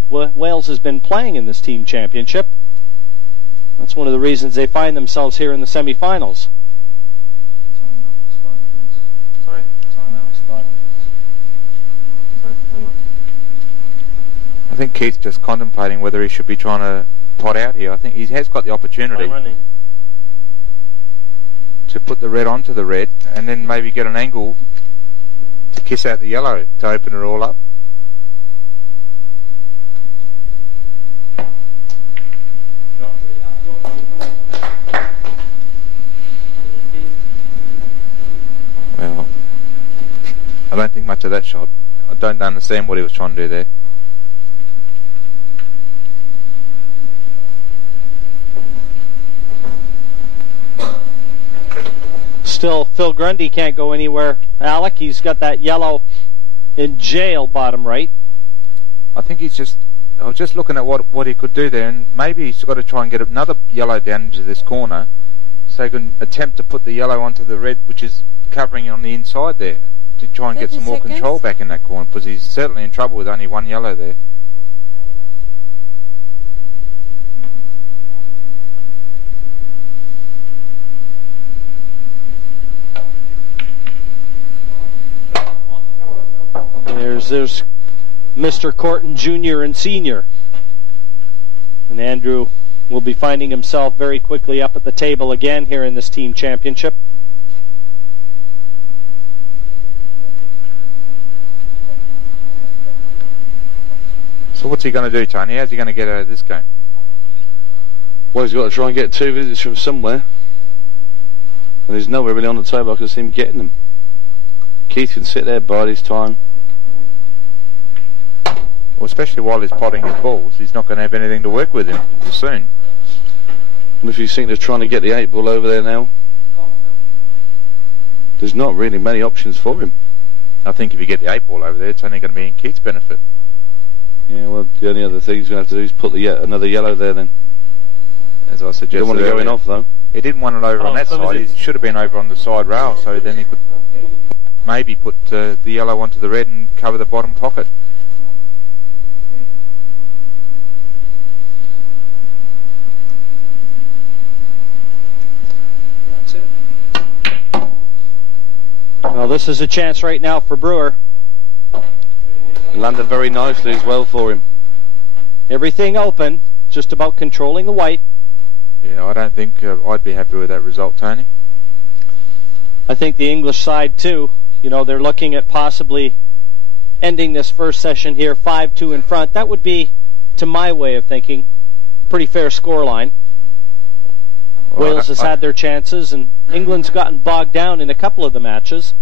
Wales has been playing in this team championship. That's one of the reasons they find themselves here in the semifinals. I think Keith's just contemplating whether he should be trying to pot out here. I think he has got the opportunity to put the red onto the red and then maybe get an angle to kiss out the yellow to open it all up. Well, I don't think much of that shot. I don't understand what he was trying to do there. Still, Phil Grundy can't go anywhere, Alec. He's got that yellow in jail, bottom right. I think I was just looking at what he could do there, and maybe he's got to try and get another yellow down into this corner so he can attempt to put the yellow onto the red, which is covering on the inside there, to try and get some more control back in that corner, because he's certainly in trouble with only one yellow there. There's Mr. Corton Jr. and Sr. And Andrew will be finding himself very quickly up at the table again here in this team championship. So what's he going to do, Tony? How's he going to get out of this game? Well, he's got to try and get 2 visits from somewhere. And there's nowhere really on the table I can see him getting them. Keith can sit there, bide his time. Well, especially while he's potting his balls, he's not going to have anything to work with him soon. And if you think they're trying to get the 8 ball over there now, there's not really many options for him. I think if you get the 8 ball over there, it's only going to be in Keith's benefit. Yeah, well, the only other thing he's going to have to do is put another yellow there then. As I suggested, he didn't want to go in off though. He didn't want it over on that side. He should have been over on the side rail, so then he could maybe put the yellow onto the red and cover the bottom pocket. Well, this is a chance right now for Brewer. Landed very nicely as well for him. Everything open, just about controlling the white. Yeah, I don't think I'd be happy with that result, Tony. I think the English side, too. You know, they're looking at possibly ending this first session here 5-2 in front. That would be, to my way of thinking, pretty fair scoreline. Well, Wales has had their chances, and England's gotten bogged down in a couple of the matches.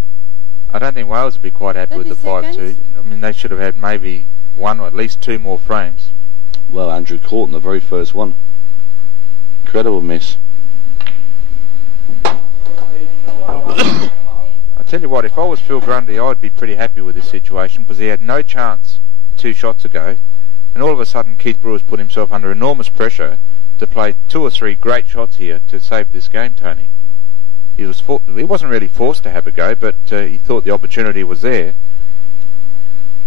I don't think Wales would be quite happy with the 5-2. I mean, they should have had maybe 1 or at least 2 more frames. Well, Andrew caught in the very first one. Incredible miss. I tell you what, if I was Phil Grundy, I'd be pretty happy with this situation, because he had no chance 2 shots ago, and all of a sudden Keith Brewer's put himself under enormous pressure to play 2 or 3 great shots here to save this game, Tony. He wasn't really forced to have a go, but he thought the opportunity was there.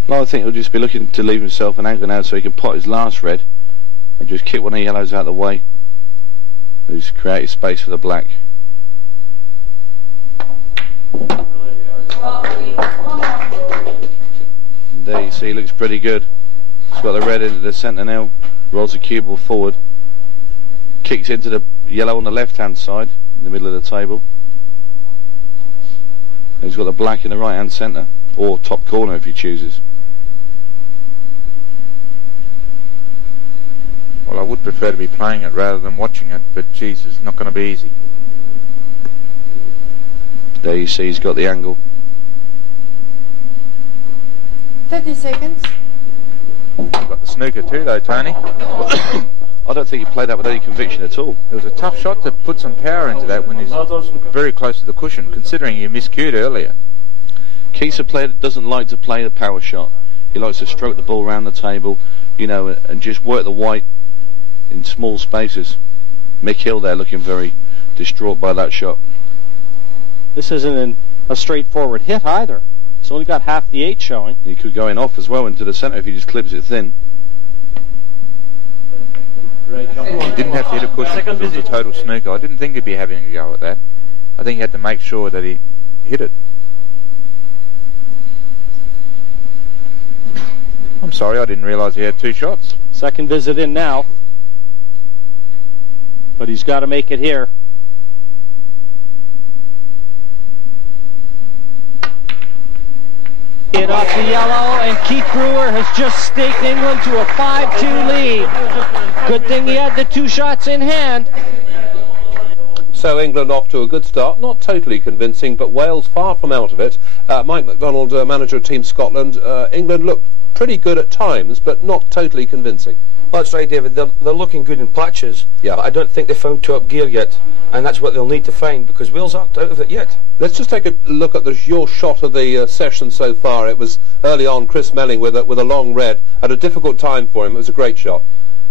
Well, I think he'll just be looking to leave himself an angle now so he can pot his last red and just kick one of the yellows out of the way. He's created space for the black. And there you see he looks pretty good. He's got the red into the centre now, rolls the cue ball forward, kicks into the yellow on the left-hand side in the middle of the table. He's got the black in the right-hand centre, or top corner if he chooses. Well, I would prefer to be playing it rather than watching it, but geez, it's not going to be easy. There you see he's got the angle. 30 seconds. Got the snooker too, though, Tony. I don't think he played that with any conviction at all. It was a tough shot to put some power into that when he's very close to the cushion, considering he miscued earlier. Keith's a player that doesn't like to play the power shot. He likes to stroke the ball around the table, you know, and just work the white in small spaces. Mick Hill there looking very distraught by that shot. This isn't a straightforward hit either. It's only got half the 8 showing. He could go in off as well into the centre if he just clips it thin. He didn't have to hit a cushion. It was a total snooker. I didn't think he'd be having a go at that. I think he had to make sure that he hit it. I'm sorry, I didn't realise he had 2 shots. Second visit in now. But he's got to make it here. In off the yellow, and Keith Brewer has just staked England to a 5-2 lead. Good thing he had the 2 shots in hand. So England off to a good start, not totally convincing, but Wales far from out of it. Mike MacDonald, manager of Team Scotland, England looked pretty good at times, but not totally convincing. Well, that's right, David. They're looking good in patches, but I don't think they've found top gear yet, and that's what they'll need to find, because Wales aren't out of it yet. Let's just take a look at your shot of the session so far. It was early on, Chris Melling with a long red. Had a difficult time for him. It was a great shot.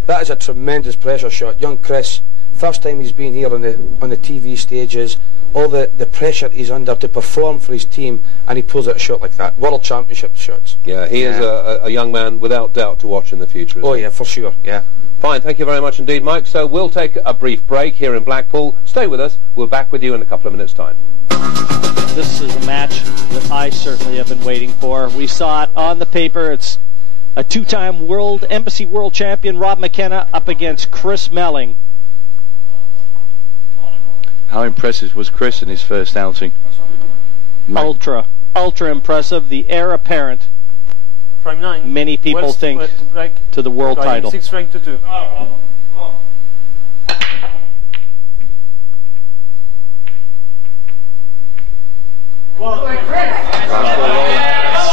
That is a tremendous pressure shot. Young Chris, first time he's been here on the TV stages, all the pressure he's under to perform for his team, and he pulls out a shot like that. World Championship shots. Yeah, he is a young man without doubt to watch in the future. Oh, yeah, for sure, yeah. Fine, thank you very much indeed, Mike. So we'll take a brief break here in Blackpool. Stay with us. We're back with you in a couple of minutes' time. This is a match that I certainly have been waiting for. We saw it on the paper. It's a 2-time Embassy World Champion Rob McKenna up against Chris Melling. How impressive was Chris in his first outing? Ultra impressive. The heir apparent. Frame 9. Many people think to the world title. 6 frame to 2.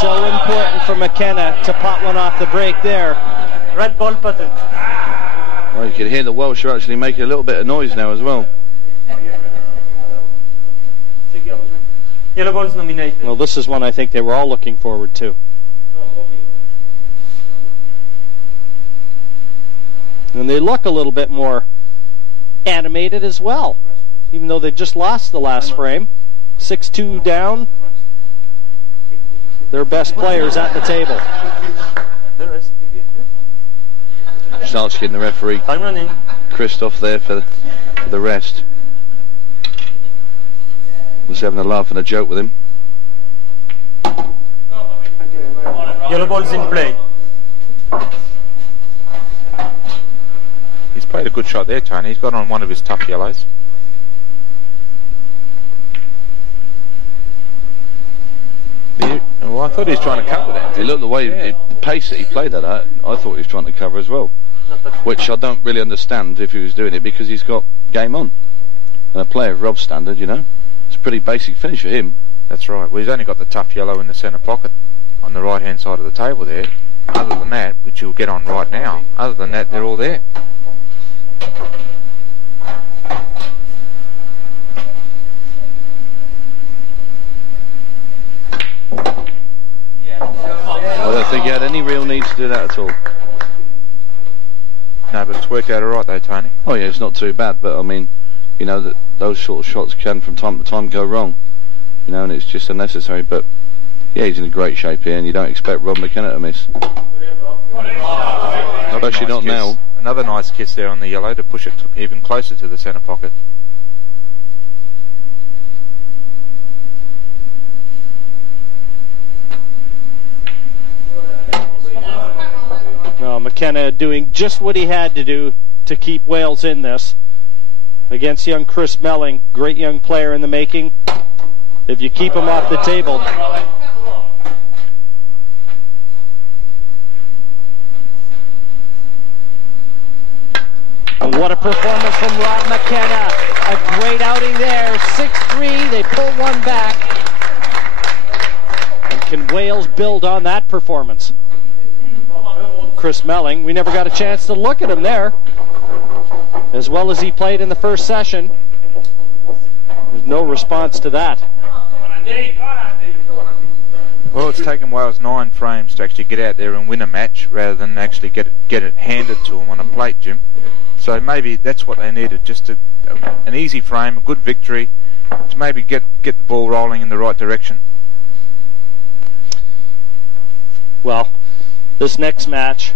So important for McKenna to pot one off the break there. Red ball pattern. Well, you can hear the Welsh are actually making a little bit of noise now as well. Yellow ball's nominated. Well, this is one I think they were all looking forward to. And they look a little bit more animated as well, even though they just lost the last frame. 6-2 down. Their best players at the table. Just asking the referee, Christoph, there for the rest. Was having a laugh and a joke with him. Yellow ball's in play. He's played a good shot there, Tony. He's got on one of his tough yellows. Well, I thought he was trying to cover that. He looked the way, the pace that he played that at, I thought he was trying to cover as well. Which I don't really understand if he was doing it, because he's got game on. And a player of Rob's standard, you know, it's a pretty basic finish for him. That's right. Well, he's only got the tough yellow in the centre pocket on the right-hand side of the table there. Other than that, which you'll get on right now, other than that, they're all there. I don't think he had any real need to do that at all. No, but it's worked out all right though, Tony. Oh yeah, it's not too bad, but I mean, you know, those sort of shots can from time to time go wrong, you know, and it's just unnecessary. But yeah, he's in great shape here, and you don't expect Rob McKenna to miss. Especially not now. Another nice kiss there on the yellow to push it even closer to the centre pocket. McKenna doing just what he had to do to keep Wales in this against young Chris Melling, great young player in the making. If you keep him off the table. And what a performance from Rob McKenna. A great outing there. 6-3, they pull one back. And can Wales build on that performance? Chris Melling, we never got a chance to look at him there. As well as he played in the first session. There's no response to that. Well, it's taken Wales 9 frames to actually get out there and win a match rather than actually get it handed to them on a plate, Jim. So maybe that's what they needed, just an easy frame, a good victory, to maybe get the ball rolling in the right direction. Well, this next match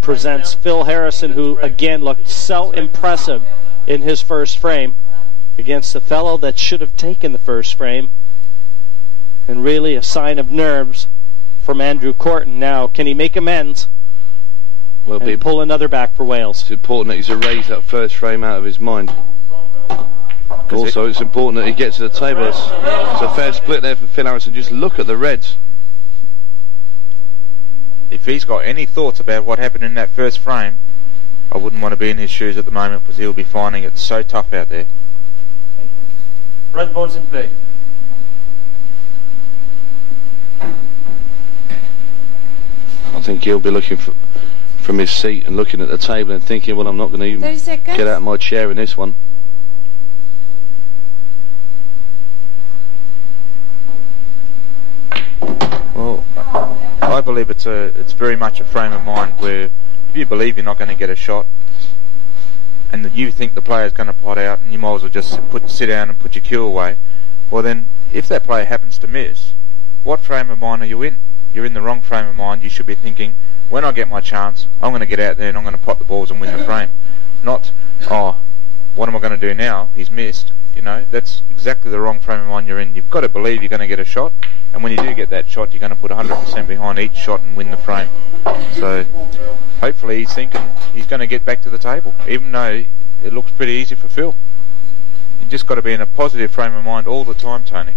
presents Phil Harrison, who again looked so impressive in his first frame against the fellow that should have taken the first frame, and really a sign of nerves from Andrew Corton. Now, can he make amends and pull another back for Wales? It's important that he's erased that first frame out of his mind. Also, it's important that he gets to the table. It's a fair split there for Phil Harrison. Just look at the reds. If he's got any thoughts about what happened in that first frame, I wouldn't want to be in his shoes at the moment, because he'll be finding it so tough out there. Red ball's in play. I think he'll be looking from his seat and looking at the table and thinking, well, I'm not going to even get out of my chair in this one. Well, I believe it's very much a frame of mind where if you believe you're not going to get a shot and that you think the player's going to pot out, and you might as well just sit down and put your cue away, well then, if that player happens to miss, what frame of mind are you in? You're in the wrong frame of mind. You should be thinking, when I get my chance, I'm going to get out there and I'm going to pot the balls and win the frame. Not, oh, what am I going to do now? He's missed. You know, that's exactly the wrong frame of mind you're in. You've got to believe you're going to get a shot, and when you do get that shot, you're going to put 100% behind each shot and win the frame. So hopefully he's thinking he's going to get back to the table, even though it looks pretty easy for Phil. You just got to be in a positive frame of mind all the time, Tony.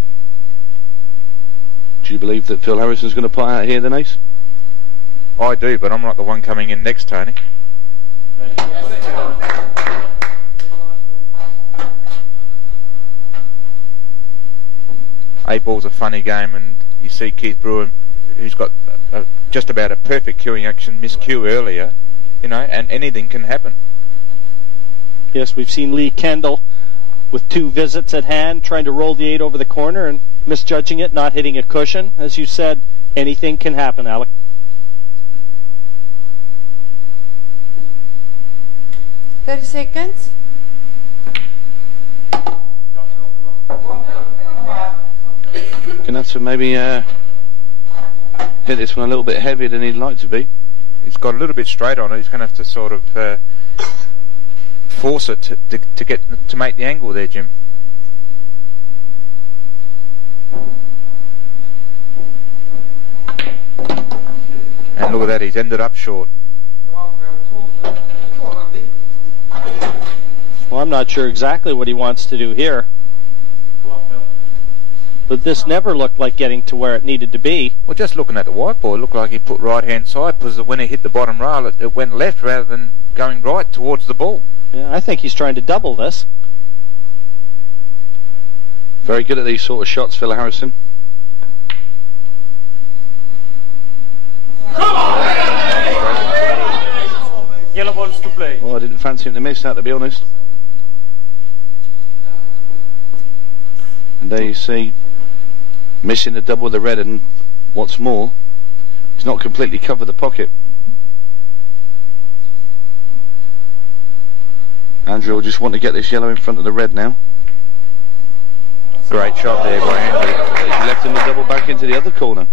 Do you believe that Phil Harrison's going to pot out here, then, Ace? I do, but I'm not the one coming in next, Tony. Eight ball's a funny game, and you see Keith Brewer, who's got just about a perfect cueing action, miscue earlier, you know, and anything can happen. Yes, we've seen Lee Kendall with 2 visits at hand, trying to roll the 8 over the corner and misjudging it, not hitting a cushion. As you said, anything can happen, Alec. $30 seconds. Gonna have to maybe hit this one a little bit heavier than he'd like to be. He's got a little bit straight on it. He's going to have to sort of force it to make the angle there, Jim. And look at that, he's ended up short. Well, I'm not sure exactly what he wants to do here, but this never looked like getting to where it needed to be. Well, just looking at the whiteboard, it looked like he put right-hand side, because when he hit the bottom rail, it went left rather than going right towards the ball. Yeah, I think he's trying to double this. Very good at these sort of shots, Phil Harrison. Yellow balls to play. Well, I didn't fancy him to miss that, to be honest. And there you see, missing the double with the red, and what's more, he's not completely covered the pocket. Andrew will just want to get this yellow in front of the red now. Great shot there by Andrew. He's left him the double back into the other corner.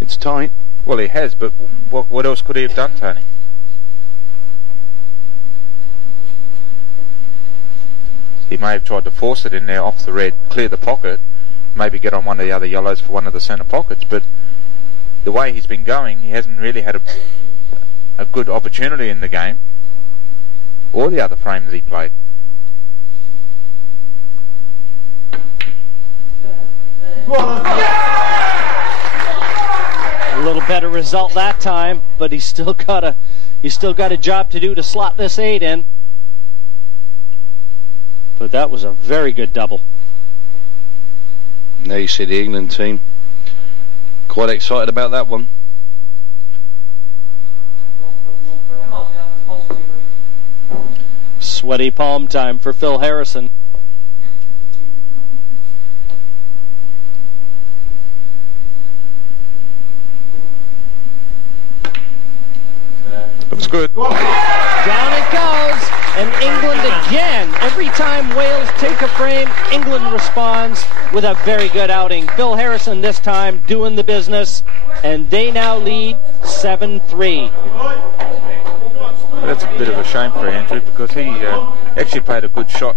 It's tight. Well, he has, but what else could he have done, Tony? He may have tried to force it in there off the red, clear the pocket, maybe get on one of the other yellows for one of the centre pockets, but the way he's been going, he hasn't really had a good opportunity in the game, or the other frame that he played. A little better result that time, but he's still got a job to do to slot this 8 in. But that was a very good double. Now you see the England team quite excited about that one. Sweaty palm time for Phil Harrison. Looks good. Down it goes, and England again. Every time Wales take a frame, England responds with a very good outing. Phil Harrison this time doing the business, and they now lead 7-3. That's a bit of a shame for Andrew, because he actually played a good shot.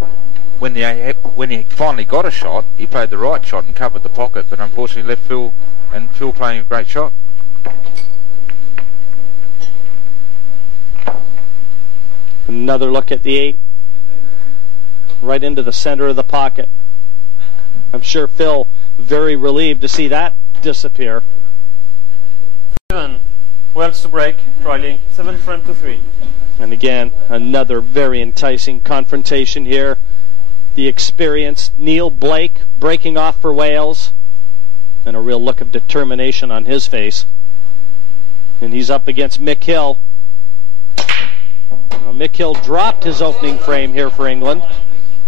When he finally got a shot, he played the right shot and covered the pocket, but unfortunately left Phil playing a great shot. Another look at the 8. Right into the center of the pocket. I'm sure Phil very relieved to see that disappear. 7. Wales to break, trailing 7-3. And again, another very enticing confrontation here. The experienced Neil Blake breaking off for Wales. And a real look of determination on his face. And he's up against Mick Hill. Well, Mick Hill dropped his opening frame here for England.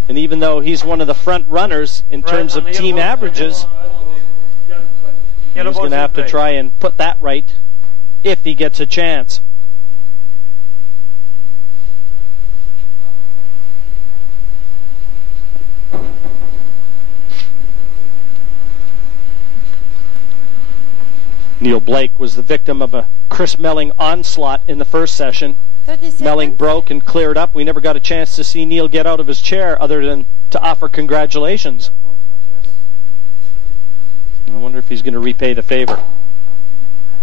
And even though he's one of the front runners in terms of team averages, he's going to have to try and put that right if he gets a chance. Neil Blake was the victim of a Chris Melling onslaught in the first session. Melling broke and cleared up. We never got a chance to see Neil get out of his chair other than to offer congratulations. I wonder if he's going to repay the favor.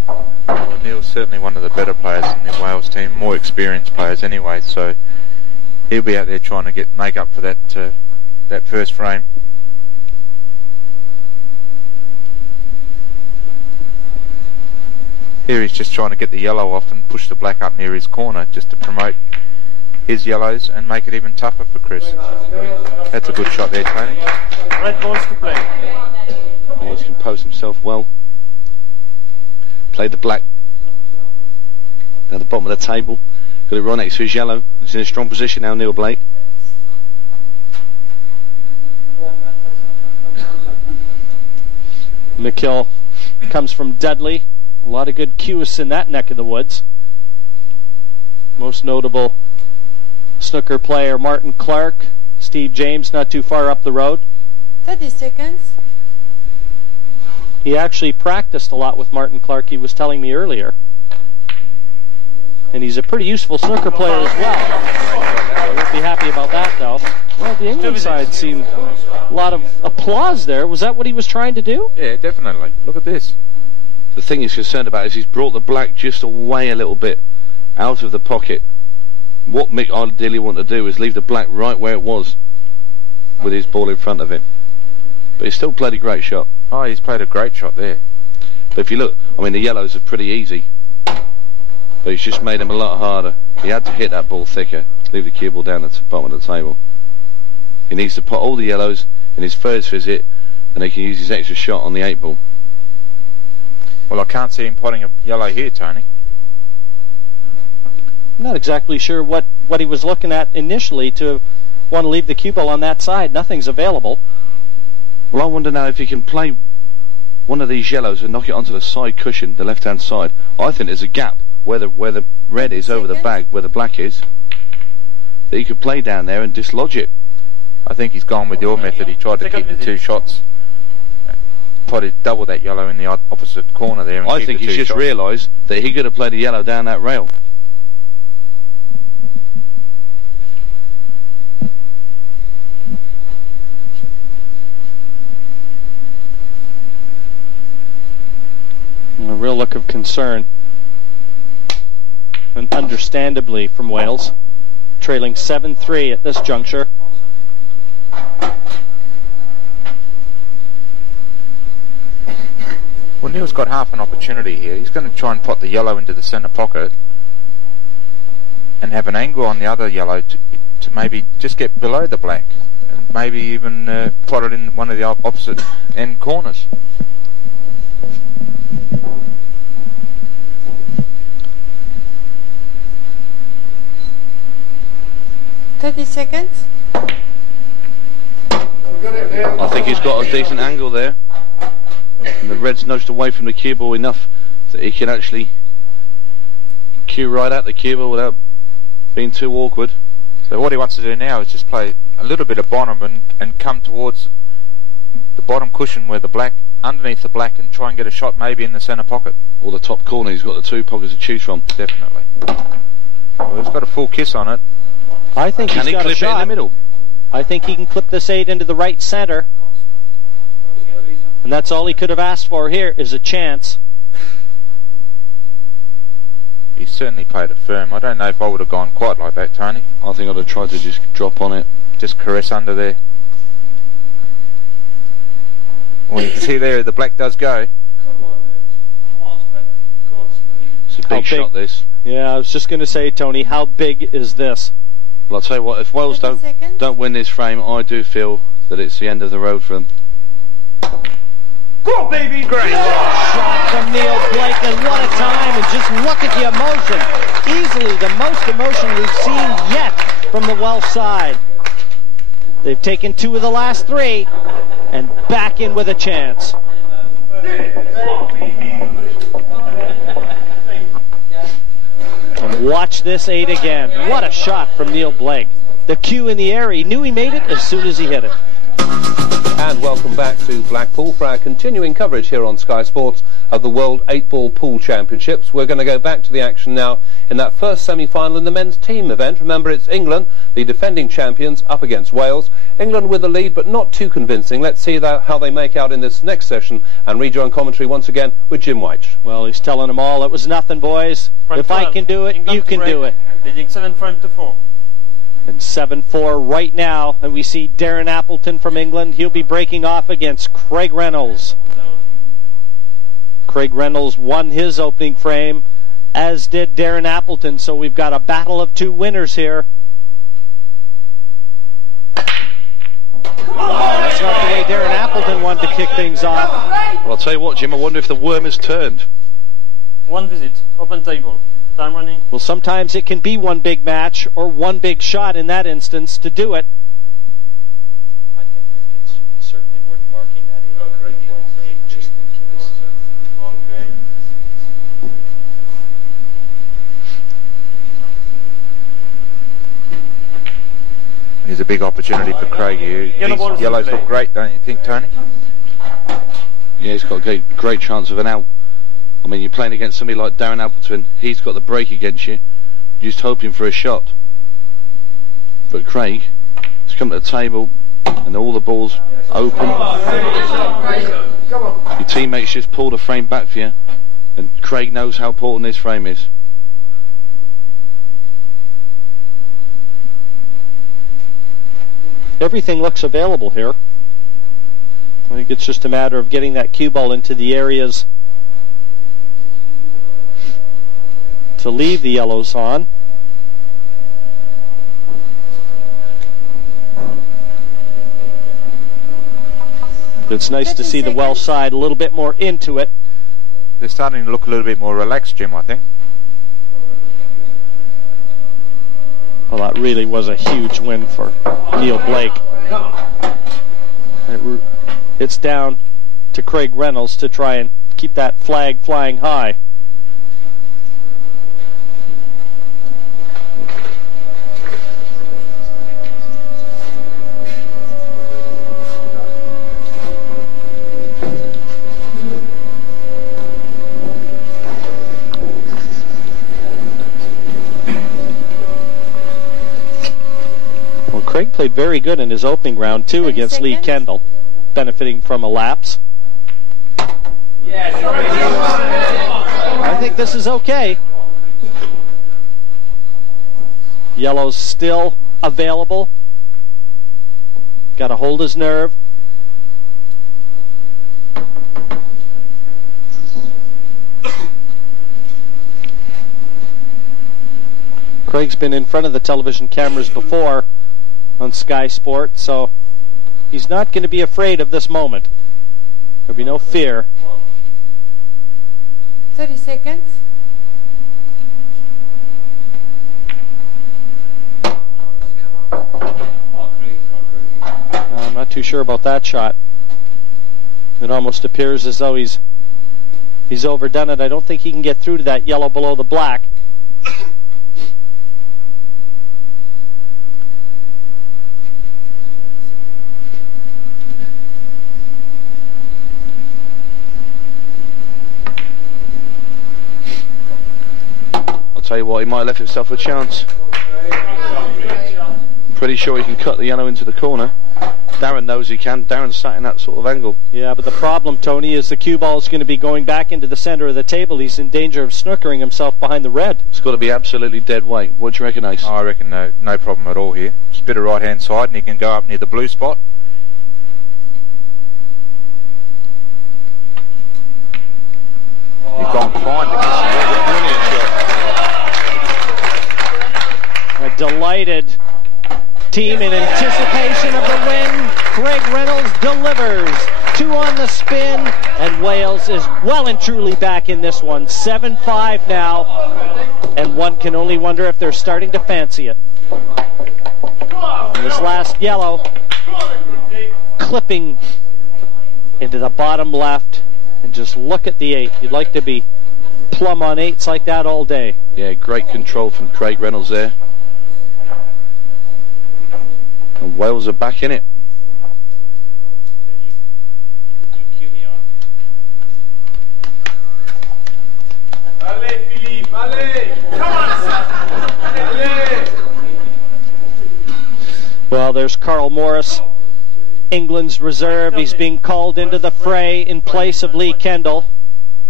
Well, Neil's certainly one of the better players in the Wales team, more experienced players anyway, so he'll be out there trying to make up for that first frame. Here he's just trying to get the yellow off and push the black up near his corner just to promote his yellows and make it even tougher for Chris. That's a good shot there, Tony. Red balls to play. Yeah, he's composed himself well. Played the black down the bottom of the table. Got it right next to his yellow. He's in a strong position now, Neil Blake. McKill comes from Dudley. A lot of good cues in that neck of the woods. Most notable snooker player Martin Clark, Steve James not too far up the road. 30 seconds. He actually practiced a lot with Martin Clark, he was telling me earlier. And he's a pretty useful snooker player as well. I won't be happy about that, though. Well, the England side seemed a lot of applause there. Was that what he was trying to do? Yeah, definitely. Look at this. The thing he's concerned about is he's brought the black just away a little bit out of the pocket. What Mick ideally want to do is leave the black right where it was with his ball in front of him. But he still played a great shot. Oh, he's played a great shot there. But if you look, I mean, the yellows are pretty easy. But he's just made them a lot harder. He had to hit that ball thicker, leave the cue ball down at the bottom of the table. He needs to put all the yellows in his first visit, and he can use his extra shot on the 8 ball. Well, I can't see him potting a yellow here, Tony. I'm not exactly sure what he was looking at initially to want to leave the cue ball on that side. Nothing's available. Well, I wonder now if he can play one of these yellows and knock it onto the side cushion, the left-hand side. I think there's a gap where the red is over the bag, where the black is, that he could play down there and dislodge it. I think he's gone with your method. He tried to keep the 2 shots. Potted double that yellow in the opposite corner there. And I think he's just realised that he could have played a yellow down that rail. A real look of concern, and understandably from Wales, trailing 7-3 at this juncture. Well, Neil's got half an opportunity here. He's going to try and pot the yellow into the centre pocket and have an angle on the other yellow to maybe just get below the black and maybe even pot it in one of the opposite end corners. Seconds. I think he's got a decent angle there. And the red's nudged away from the cue ball enough that he can actually cue right at the cue without being too awkward. So what he wants to do now is just play a little bit of bottom and come towards the bottom cushion where the black, underneath the black, and try and get a shot maybe in the centre pocket. Or the top corner. He's got the 2 pockets to choose from. Definitely. Well, he's got a full kiss on it. I think he's got a shot. It in the middle? I think he can clip this 8 into the right center. And that's all he could have asked for here, is a chance. He certainly played it firm. I don't know if I would have gone quite like that, Tony. I think I'd have tried to just drop on it. Just caress under there. Well, you can see there the black does go. It's a big shot, this. Yeah, I was just going to say, Tony, how big is this? Well, I'll tell you what, if Wales don't win this frame, I do feel that it's the end of the road for them. Go on, baby! Great shot from Neil Blake, and what a time, and just look at the emotion. Easily the most emotion we've seen yet from the Welsh side. They've taken 2 of the last 3, and back in with a chance. And watch this 8 again. What a shot from Neil Blake. The cue in the air, he knew he made it as soon as he hit it. And welcome back to Blackpool for our continuing coverage here on Sky Sports of the World 8-Ball Pool Championships. We're going to go back to the action now in that first semi-final in the men's team event. Remember, it's England, the defending champions, up against Wales. England with the lead, but not too convincing. Let's see how they make out in this next session and rejoin commentary once again with Jim White. Well, he's telling them all, it was nothing, boys. Front if 12. I can do it, England you can do it. Leading 7-4. And 7-4 right now, and we see Darren Appleton from England. He'll be breaking off against Craig Reynolds. Craig Reynolds won his opening frame, as did Darren Appleton, so we've got a battle of 2 winners here. That's not the way Darren Appleton wanted to kick things off. Well, I'll tell you what, Jim, I wonder if the worm has turned. 1 visit, open table. Time running. Well, sometimes it can be 1 big match or 1 big shot in that instance to do it. I think it's certainly worth marking that 8 just in case. Here's a big opportunity for Craig here. These yellows look great, don't you think, Tony? Yeah, he's got a great chance of an out. I mean, you're playing against somebody like Darren Appleton. He's got the break against you. You're just hoping for a shot. But Craig has come to the table and all the balls open. Your teammates just pulled a frame back for you. And Craig knows how important this frame is. Everything looks available here. I think it's just a matter of getting that cue ball into the areas to leave the yellows on. It's nice to see the Welsh side a little bit more into it. They're starting to look a little bit more relaxed, Jim, I think. Well, that really was a huge win for Neil Blake. It's down to Craig Reynolds to try and keep that flag flying high. Craig played very good in his opening round, too, against Lee Kendall, benefiting from a lapse. I think this is okay. Yellow's still available. Got to hold his nerve. Craig's been in front of the television cameras before on Sky Sports, so he's not going to be afraid of this moment. There'll be no fear. 30 seconds. I'm not too sure about that shot. It almost appears as though he's overdone it. I don't think he can get through to that yellow below the black. I'll tell you what, he might have left himself a chance. I'm pretty sure he can cut the yellow into the corner. Darren knows he can. Darren's sat in that sort of angle. Yeah, but the problem, Tony, is the cue ball is going to be going back into the center of the table. He's in danger of snookering himself behind the red. It's got to be absolutely dead weight. What do you reckon, Ace? Oh, I reckon no problem at all here. Just a bit of right-hand side, and he can go up near the blue spot. He's gone fine to kiss the brilliant shot. A delighted team in anticipation of the win. Craig Reynolds delivers. 2 on the spin, and Wales is well and truly back in this one. 7-5 now, and one can only wonder if they're starting to fancy it. And this last yellow clipping into the bottom left, and just look at the 8. You'd like to be plumb on 8s like that all day. Yeah, great control from Craig Reynolds there. And Wales are back in it. Well, there's Carl Morris, England's reserve. He's being called into the fray in place of Lee Kendall.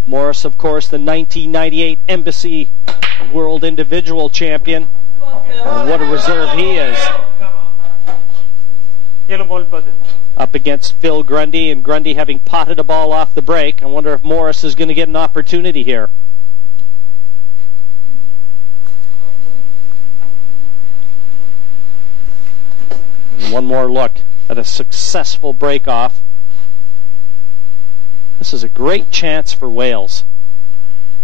Morris, of course, the 1998 Embassy World Individual Champion. And what a reserve he is. Yellow ball potted. Up against Phil Grundy, and Grundy having potted a ball off the break. I wonder if Morris is going to get an opportunity here. And one more look at a successful break-off. This is a great chance for Wales.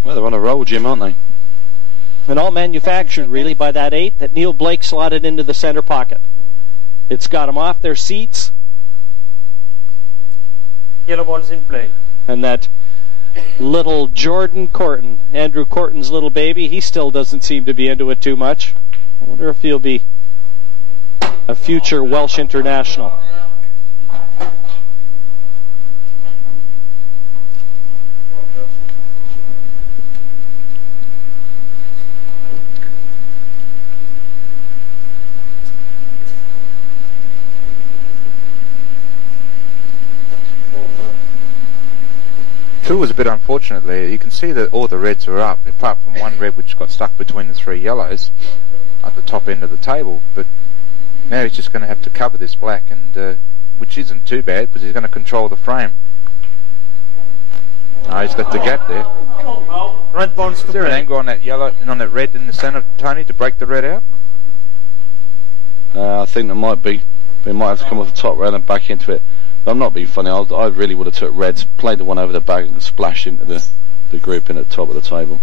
Well, they're on a roll, Jim, aren't they? And all manufactured, really, by that 8 that Neil Blake slotted into the center pocket. It's got them off their seats. Yellow ball's in play. And that little Jordan Corton, Andrew Corton's little baby, he still doesn't seem to be into it too much. I wonder if he'll be a future Welsh international. Two was a bit unfortunate there. You can see that all the reds are up, apart from one red which got stuck between the 3 yellows at the top end of the table. But now he's just going to have to cover this black, and which isn't too bad because he's going to control the frame. No, he's got the gap there. Red balls to Is there an angle on that yellow and on that red in the centre, Tony, to break the red out? I think there might be. They might have to come off the top rail and back into it. But I'm not being funny. I really would have took reds, played the one over the bag and splashed into the grouping at the top of the table.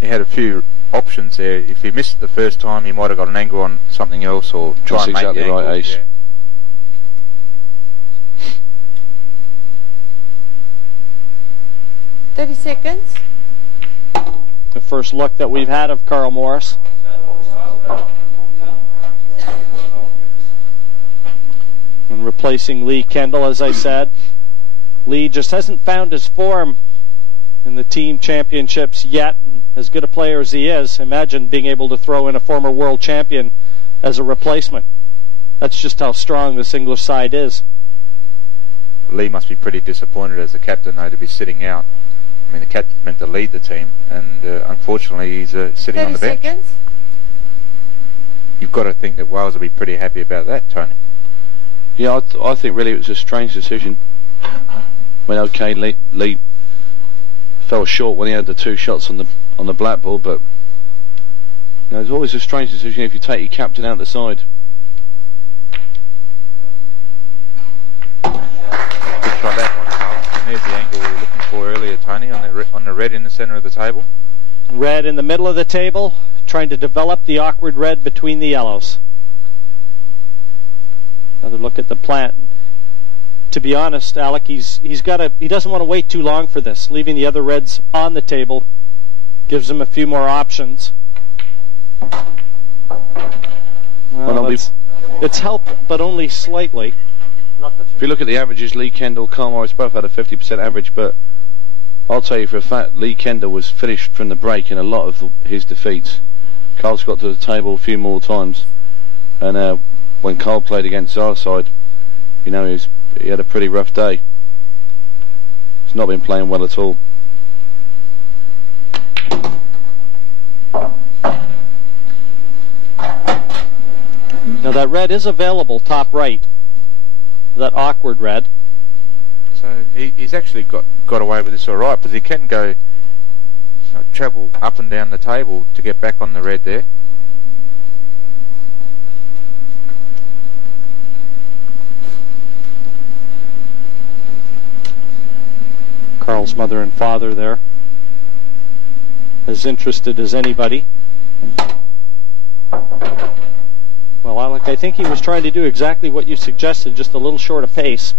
He had a few options there. If he missed it the first time, he might have got an angle on something else or try and make the angle. That's exactly right, Ace. Yeah. 30 seconds. The first look that we've had of Carl Morris. And replacing Lee Kendall, as I said. Lee just hasn't found his form in the team championships yet. And as good a player as he is, imagine being able to throw in a former world champion as a replacement. That's just how strong this English side is. Lee must be pretty disappointed as the captain, though, to be sitting out. I mean, the captain's meant to lead the team, and unfortunately he's sitting on the bench. 30 seconds. You've got to think that Wales will be pretty happy about that, Tony. Yeah, I think really it was a strange decision. I mean, okay, Lee fell short when he had the 2 shots on the black ball, but you know, it's always a strange decision if you take your captain out the side. Good try that one, Carl. And there's the angle we were looking for earlier, Tony, on the red in the centre of the table. Red in the middle of the table, trying to develop the awkward red between the yellows. Another look at the plant. To be honest, Alec, he doesn't want to wait too long for this, leaving the other reds on the table Gives him a few more options. Well, it's helped, but only slightly. If you look at the averages, Lee Kendall, Carl Morris both had a 50% average, but I'll tell you for a fact, Lee Kendall was finished from the break in a lot of his defeats. Carl's got to the table a few more times, and when Carl played against our side, you know, he had a pretty rough day. He's not been playing well at all. Now that red is available top right. That awkward red. So he's actually got away with this all right, because he can go travel up and down the table to get back on the red there. Carl's mother and father there, as interested as anybody. Well, Alec, I think he was trying to do exactly what you suggested, just a little short of pace.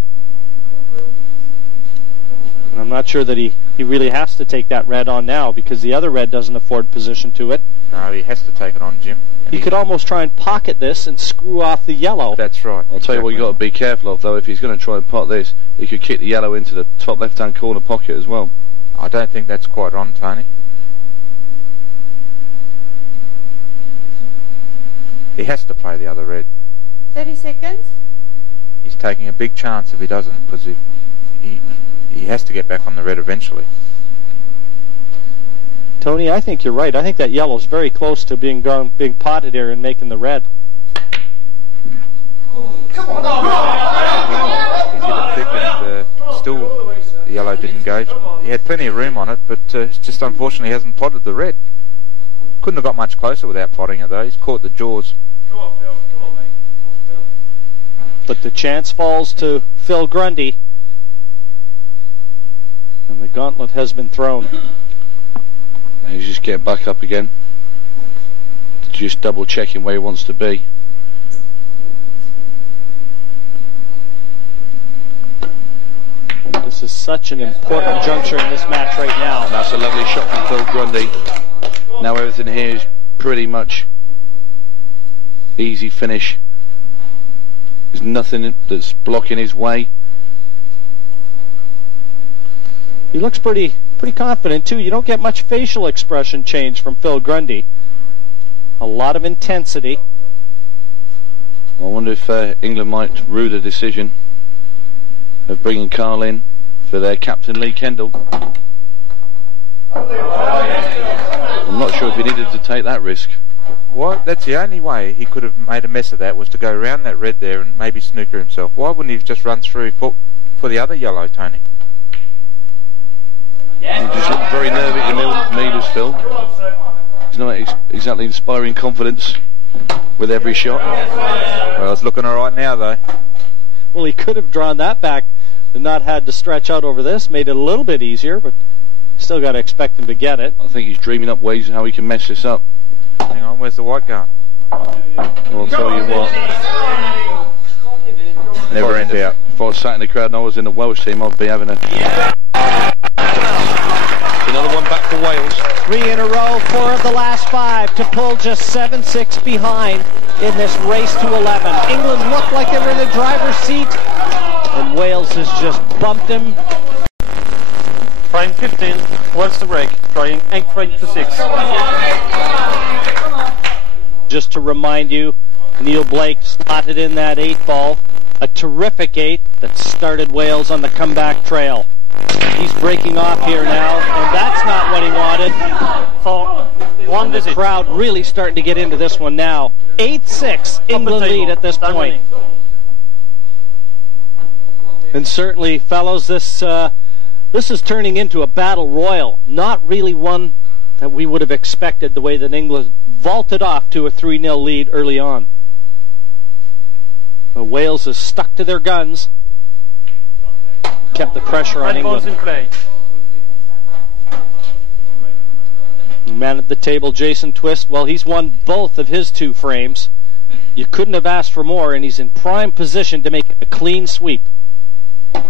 And I'm not sure that he really has to take that red on now, because the other red doesn't afford position to it. No, he has to take it on, Jim. He could almost try and pocket this and screw off the yellow. That's right. I'll tell you what you've got to be careful of, though. If he's going to try and pot this, he could kick the yellow into the top left-hand corner pocket as well. I don't think that's quite on, Tony. He has to play the other red. 30 seconds. He's taking a big chance if he doesn't, because he has to get back on the red eventually. Tony, I think you're right. I think that yellow's very close to being potted here and making the red. Come on! He's hit it thick, and still the yellow didn't go. He had plenty of room on it, but just unfortunately hasn't potted the red. Couldn't have got much closer without potting it, though. He's caught the jaws. Come on, Phil. Come on, mate. But the chance falls to Phil Grundy. And the gauntlet has been thrown. And he's just getting back up again. Just double checking where he wants to be. This is such an important juncture in this match right now. And that's a lovely shot from Phil Grundy. Now everything here is pretty much easy finish. There's nothing that's blocking his way. He looks pretty confident too. You don't get much facial expression change from Phil Grundy. A lot of intensity. I wonder if England might rue the decision of bringing Carl in for their captain Lee Kendall. I'm not sure if he needed to take that risk. Well, that's the only way he could have made a mess of that, was to go around that red there and maybe snooker himself. Why wouldn't he have just run through for the other yellow, Tony? He just looked very nervy to me, does Phil. He's not exactly inspiring confidence with every shot. Well, it's looking all right now, though. Well, he could have drawn that back and not had to stretch out over this, made it a little bit easier, but still got to expect him to get it. I think he's dreaming up ways how he can mess this up. Hang on, where's the white going? Well, I'll tell you what. Never in doubt. If I was sat in the crowd and I was in the Welsh team, I'd be having a... Another one back for Wales. 3 in a row, 4 of the last 5 to pull just 7-6 behind in this race to 11. England looked like they were in the driver's seat, and Wales has just bumped him. Frame 15, Wales to break, trying 8 frame to 6. Just to remind you, Neil Blake slotted in that 8 ball. A terrific 8 that started Wales on the comeback trail. He's breaking off here now, and that's not what he wanted. The crowd really starting to get into this one now. 8-6, England lead at this point. And certainly, fellows, this is turning into a battle royal. Not really one that we would have expected, the way that England vaulted off to a 3-0 lead early on. But Wales has stuck to their guns. Kept the pressure on England. In play. Man at the table, Jason Twist, well, he's won both of his 2 frames. You couldn't have asked for more, and he's in prime position to make a clean sweep. Well,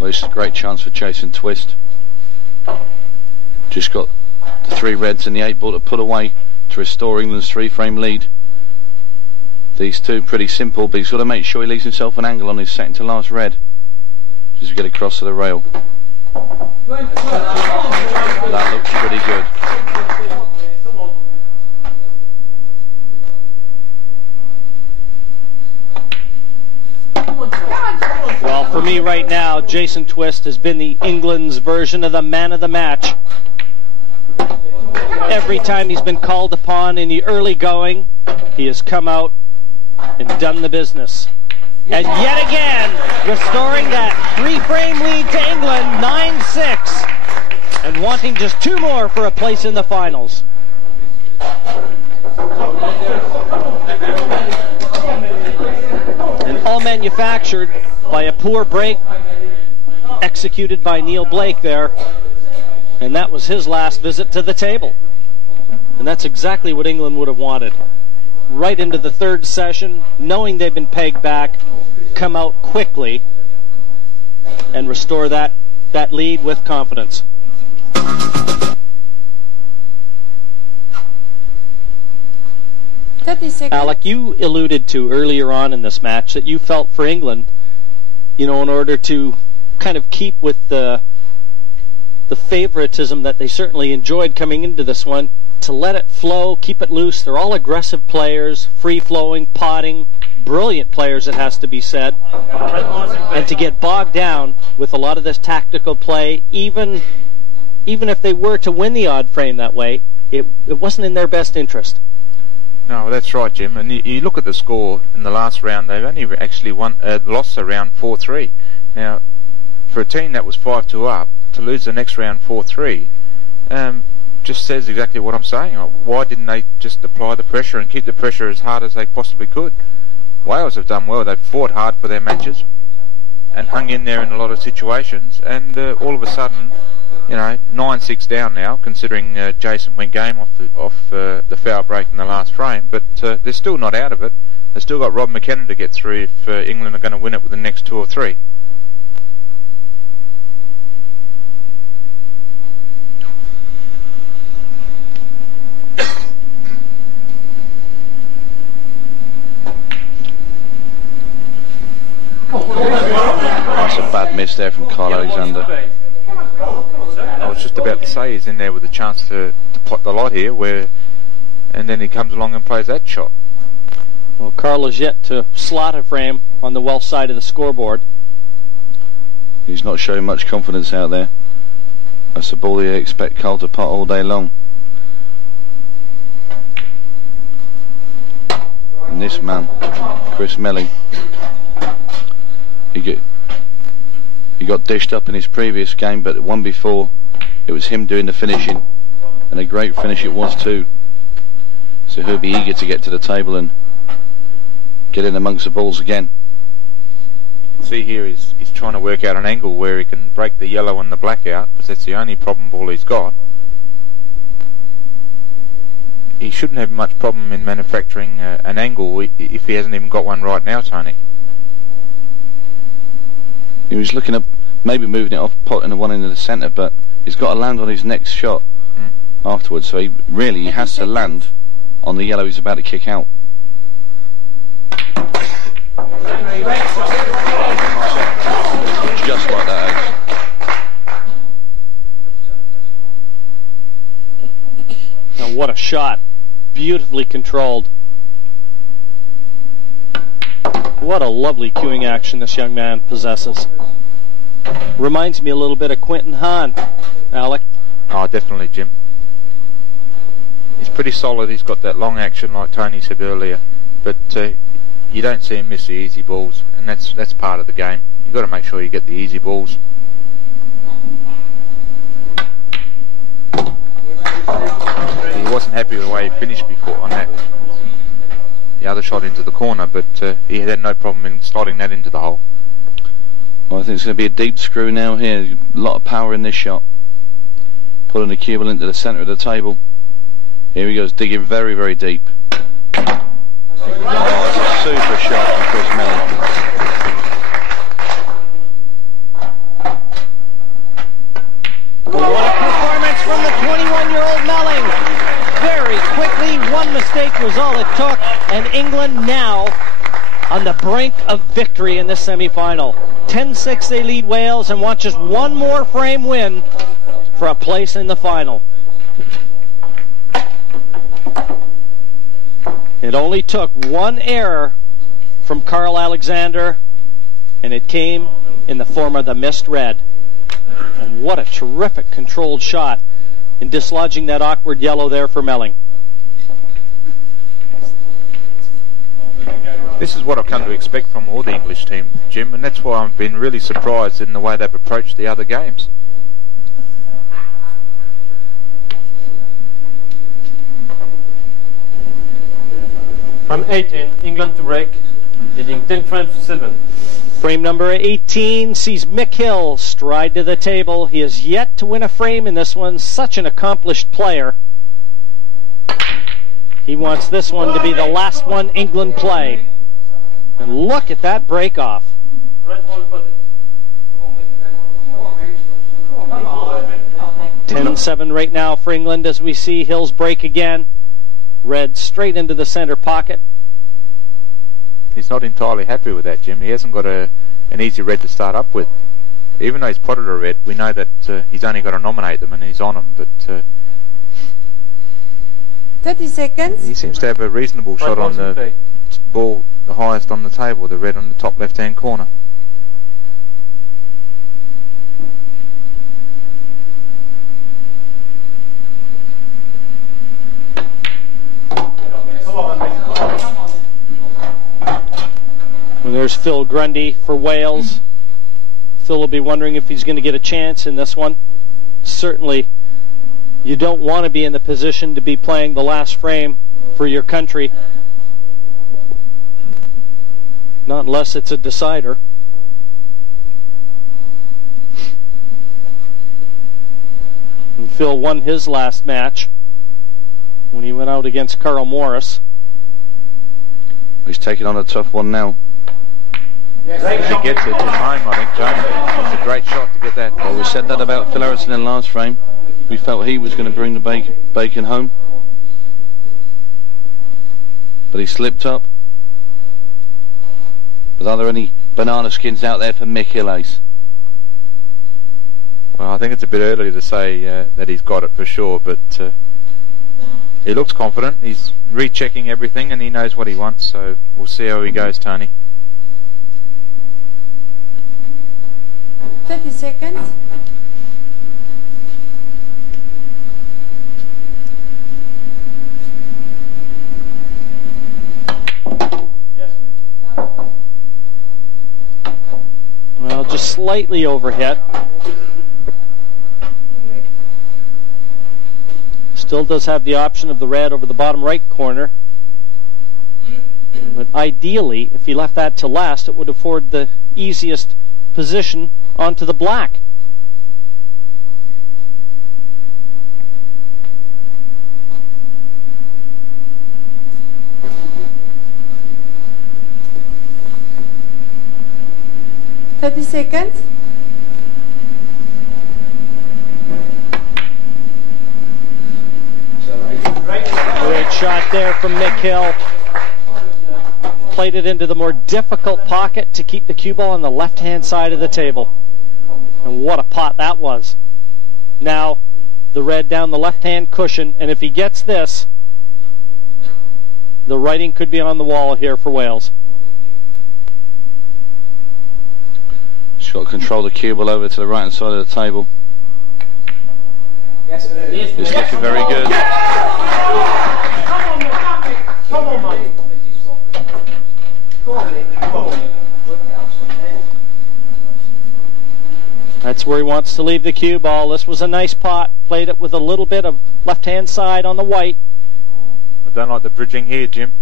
this is a great chance for Jason Twist. Just got the 3 reds and the 8 ball to put away to restore England's 3-frame lead. These two pretty simple, but he's got to make sure he leaves himself an angle on his second to last red just to get across to the rail. That looks pretty good. Well, for me right now, Jason Twist has been the England's version of the man of the match. Every time he's been called upon in the early going, he has come out and done the business. And yet again, restoring that 3-frame lead to England, 9-6, and wanting just 2 more for a place in the finals. And all manufactured by a poor break executed by Neil Blake there. And that was his last visit to the table. And that's exactly what England would have wanted. Right into the 3rd session, knowing they've been pegged back, come out quickly and restore that lead with confidence. Alec, you alluded to earlier on in this match that you felt for England, in order to kind of keep with the favoritism that they certainly enjoyed coming into this one, to let it flow, keep it loose. They're all aggressive players, free-flowing, potting, brilliant players, it has to be said. And to get bogged down with a lot of this tactical play, even if they were to win the odd frame that way, it wasn't in their best interest. No, that's right, Jim. And you look at the score in the last round, they've only actually lost a round 4-3. Now, for a team that was 5-2 up, to lose the next round 4-3, just says exactly what I'm saying. Why didn't they just apply the pressure and keep the pressure as hard as they possibly could? Wales have done well. They've fought hard for their matches and hung in there in a lot of situations, and all of a sudden, 9-6 down now, considering Jason went game off the foul break in the last frame, but they're still not out of it. They've still got Rob McKenna to get through if England are going to win it with the next 2 or 3. That's a bad miss there from Kyle Alexander. I was just about to say he's in there with a chance to pot the lot here, and then he comes along and plays that shot. Well, Carl is yet to slot a frame on the Welsh side of the scoreboard. He's not showing much confidence out there. That's the ball you expect Carl to pot all day long. And this man, Chris Melon, he got dished up in his previous game, but the one before, it was him doing the finishing, and a great finish it was too. So he'll be eager to get to the table and get in amongst the balls again. You can see here he's trying to work out an angle where he can break the yellow and the black out, because that's the only problem ball he's got. He shouldn't have much problem in manufacturing an angle if he hasn't even got one right now, Tony. He was looking at maybe moving it off, potting the one into the centre, but he's got to land on his next shot afterwards, so he has to land on the yellow he's about to kick out. Just like that, Ace. Now what a shot. Beautifully controlled. What a lovely cueing action this young man possesses. Reminds me a little bit of Quentin Hahn, Alec. Oh, definitely, Jim. He's pretty solid. He's got that long action like Tony said earlier, but you don't see him miss the easy balls, and that's part of the game. You've got to make sure you get the easy balls. He wasn't happy with the way he finished before on that. The other shot into the corner, but he had no problem in slotting that into the hole. Well, I think it's going to be a deep screw now here. A lot of power in this shot. Pulling the cue ball into the centre of the table. Here he goes, digging very, very deep. Oh, it's a super shot from Chris Melon. What a performance from the 21 17-year-old Melon. Very quickly, one mistake was all it took, and England now on the brink of victory in this semifinal. 10-6 they lead Wales and want just one more frame win for a place in the final. It only took one error from Carl Alexander, and it came in the form of the missed red. And what a terrific controlled shot in dislodging that awkward yellow there for Melon. This is what I've come to expect from all the English team, Jim, and that's why I've been really surprised in the way they've approached the other games. From 18, England to break, leading 10 frames to 7. Frame number 18 sees Mick Hill stride to the table. He has yet to win a frame in this one. Such an accomplished player. He wants this one to be the last one England play. And look at that break off. 10-7 right now for England as we see Hill's break again. Red straight into the center pocket. He's not entirely happy with that, Jim. He hasn't got an easy red to start up with. Even though he's potted a red, we know that he's only got to nominate them and he's on them. But 30 seconds. He seems to have a reasonable shot on the ball, the highest on the table, the red on the top left-hand corner. And there's Phil Grundy for Wales. Phil will be wondering if he's going to get a chance in this one. Certainly, you don't want to be in the position to be playing the last frame for your country. Not unless it's a decider. And Phil won his last match when he went out against Carl Morris. He's taking on a tough one now. If he gets it, it's home, I think, Joe. It's a great shot to get that. Well, we said that about Phil Harrison in the last frame. We felt he was going to bring the bacon home. But he slipped up. But are there any banana skins out there for Mick Hill, Ace? Well, I think it's a bit early to say that he's got it for sure, but he looks confident. He's rechecking everything and he knows what he wants, so we'll see how he goes, Tony. 30 seconds. Well, just slightly overhit. Still does have the option of the red over the bottom right corner. But ideally, if he left that to last, it would afford the easiest position onto the black. Thirty seconds. Great shot there from Mick Hill. Played it into the more difficult pocket to keep the cue ball on the left-hand side of the table. And what a pot that was. Now, the red down the left-hand cushion, and if he gets this, the writing could be on the wall here for Wales. She's got to control the cue ball over to the right-hand side of the table. It's looking very good. Come on, mate. That's where he wants to leave the cue ball. This was a nice pot. Played it with a little bit of left-hand side on the white. I don't like the bridging here, Jim.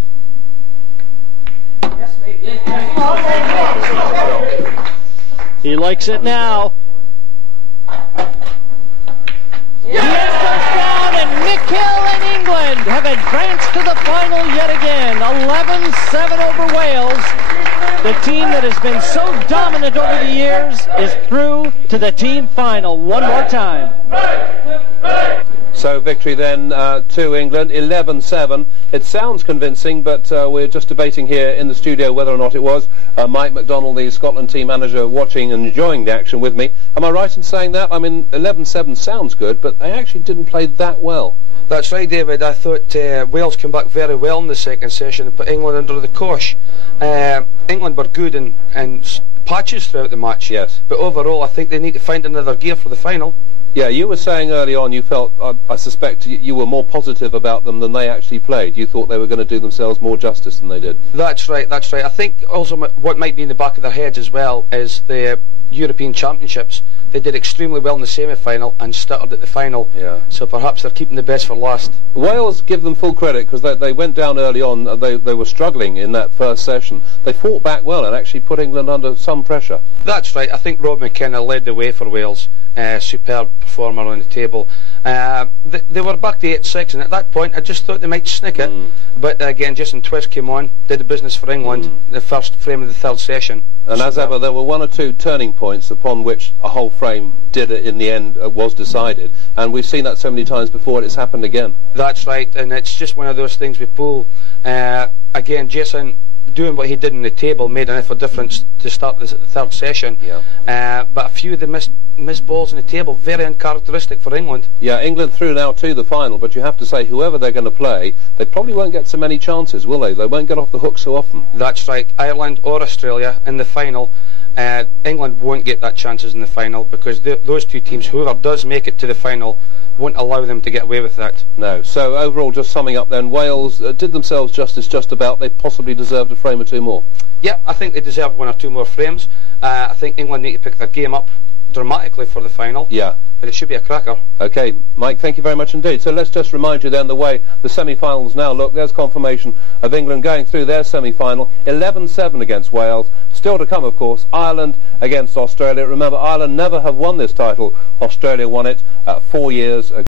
He likes it now. Yes, goes down, and Mick Hill and England have advanced to the final yet again. 11-7 over Wales. The team that has been so dominant over the years is through to the team final one more time. So victory then to England, 11-7. It sounds convincing, but we're just debating here in the studio whether or not it was. Mike McDonald, the Scotland team manager, watching and enjoying the action with me. Am I right in saying that? I mean, 11-7 sounds good, but they actually didn't play that well. That's right, David. I thought Wales came back very well in the second session and put England under the cosh. England were good in patches throughout the match. Yes. But overall, I think they need to find another gear for the final. Yeah, you were saying early on you felt, I suspect, you were more positive about them than they actually played. You thought they were going to do themselves more justice than they did. That's right, that's right. I think also what might be in the back of their heads as well is the European Championships. They did extremely well in the semi-final and stuttered at the final. Yeah. So perhaps they're keeping the best for last. Wales, give them full credit, because they went down early on. They were struggling in that first session. They fought back well and actually put England under some pressure. That's right. I think Rob McKenna led the way for Wales. Superb performer on the table. They were back to 8-6, and at that point I just thought they might snick it. But again, Jason Twist came on, did the business for England, the first frame of the third session. And as ever, there were one or two turning points upon which a whole frame did it in the end, was decided. And we've seen that so many times before, it's happened again. That's right, and it's just one of those things we pull. Again, Jason doing what he did in the table made enough of a difference to start the third session. Yeah. But a few of the missed balls in the table, very uncharacteristic for England. Yeah, England through now to the final, but you have to say whoever they're going to play, they probably won't get so many chances, will they? They won't get off the hook so often. That's right. Ireland or Australia in the final. England won't get that chances in the final because those two teams, whoever does make it to the final, won't allow them to get away with that. No. So overall, just summing up then, Wales did themselves justice just about. They possibly deserved a frame or two more. Yeah, I think they deserve one or two more frames. I think England need to pick their game up dramatically for the final. Yeah. But it should be a cracker. Okay, Mike, thank you very much indeed. So let's just remind you then the way the semi-finals now look. There's confirmation of England going through their semi-final, 11-7 against Wales. Still to come, of course, Ireland against Australia. Remember, Ireland never have won this title. Australia won it 4 years ago.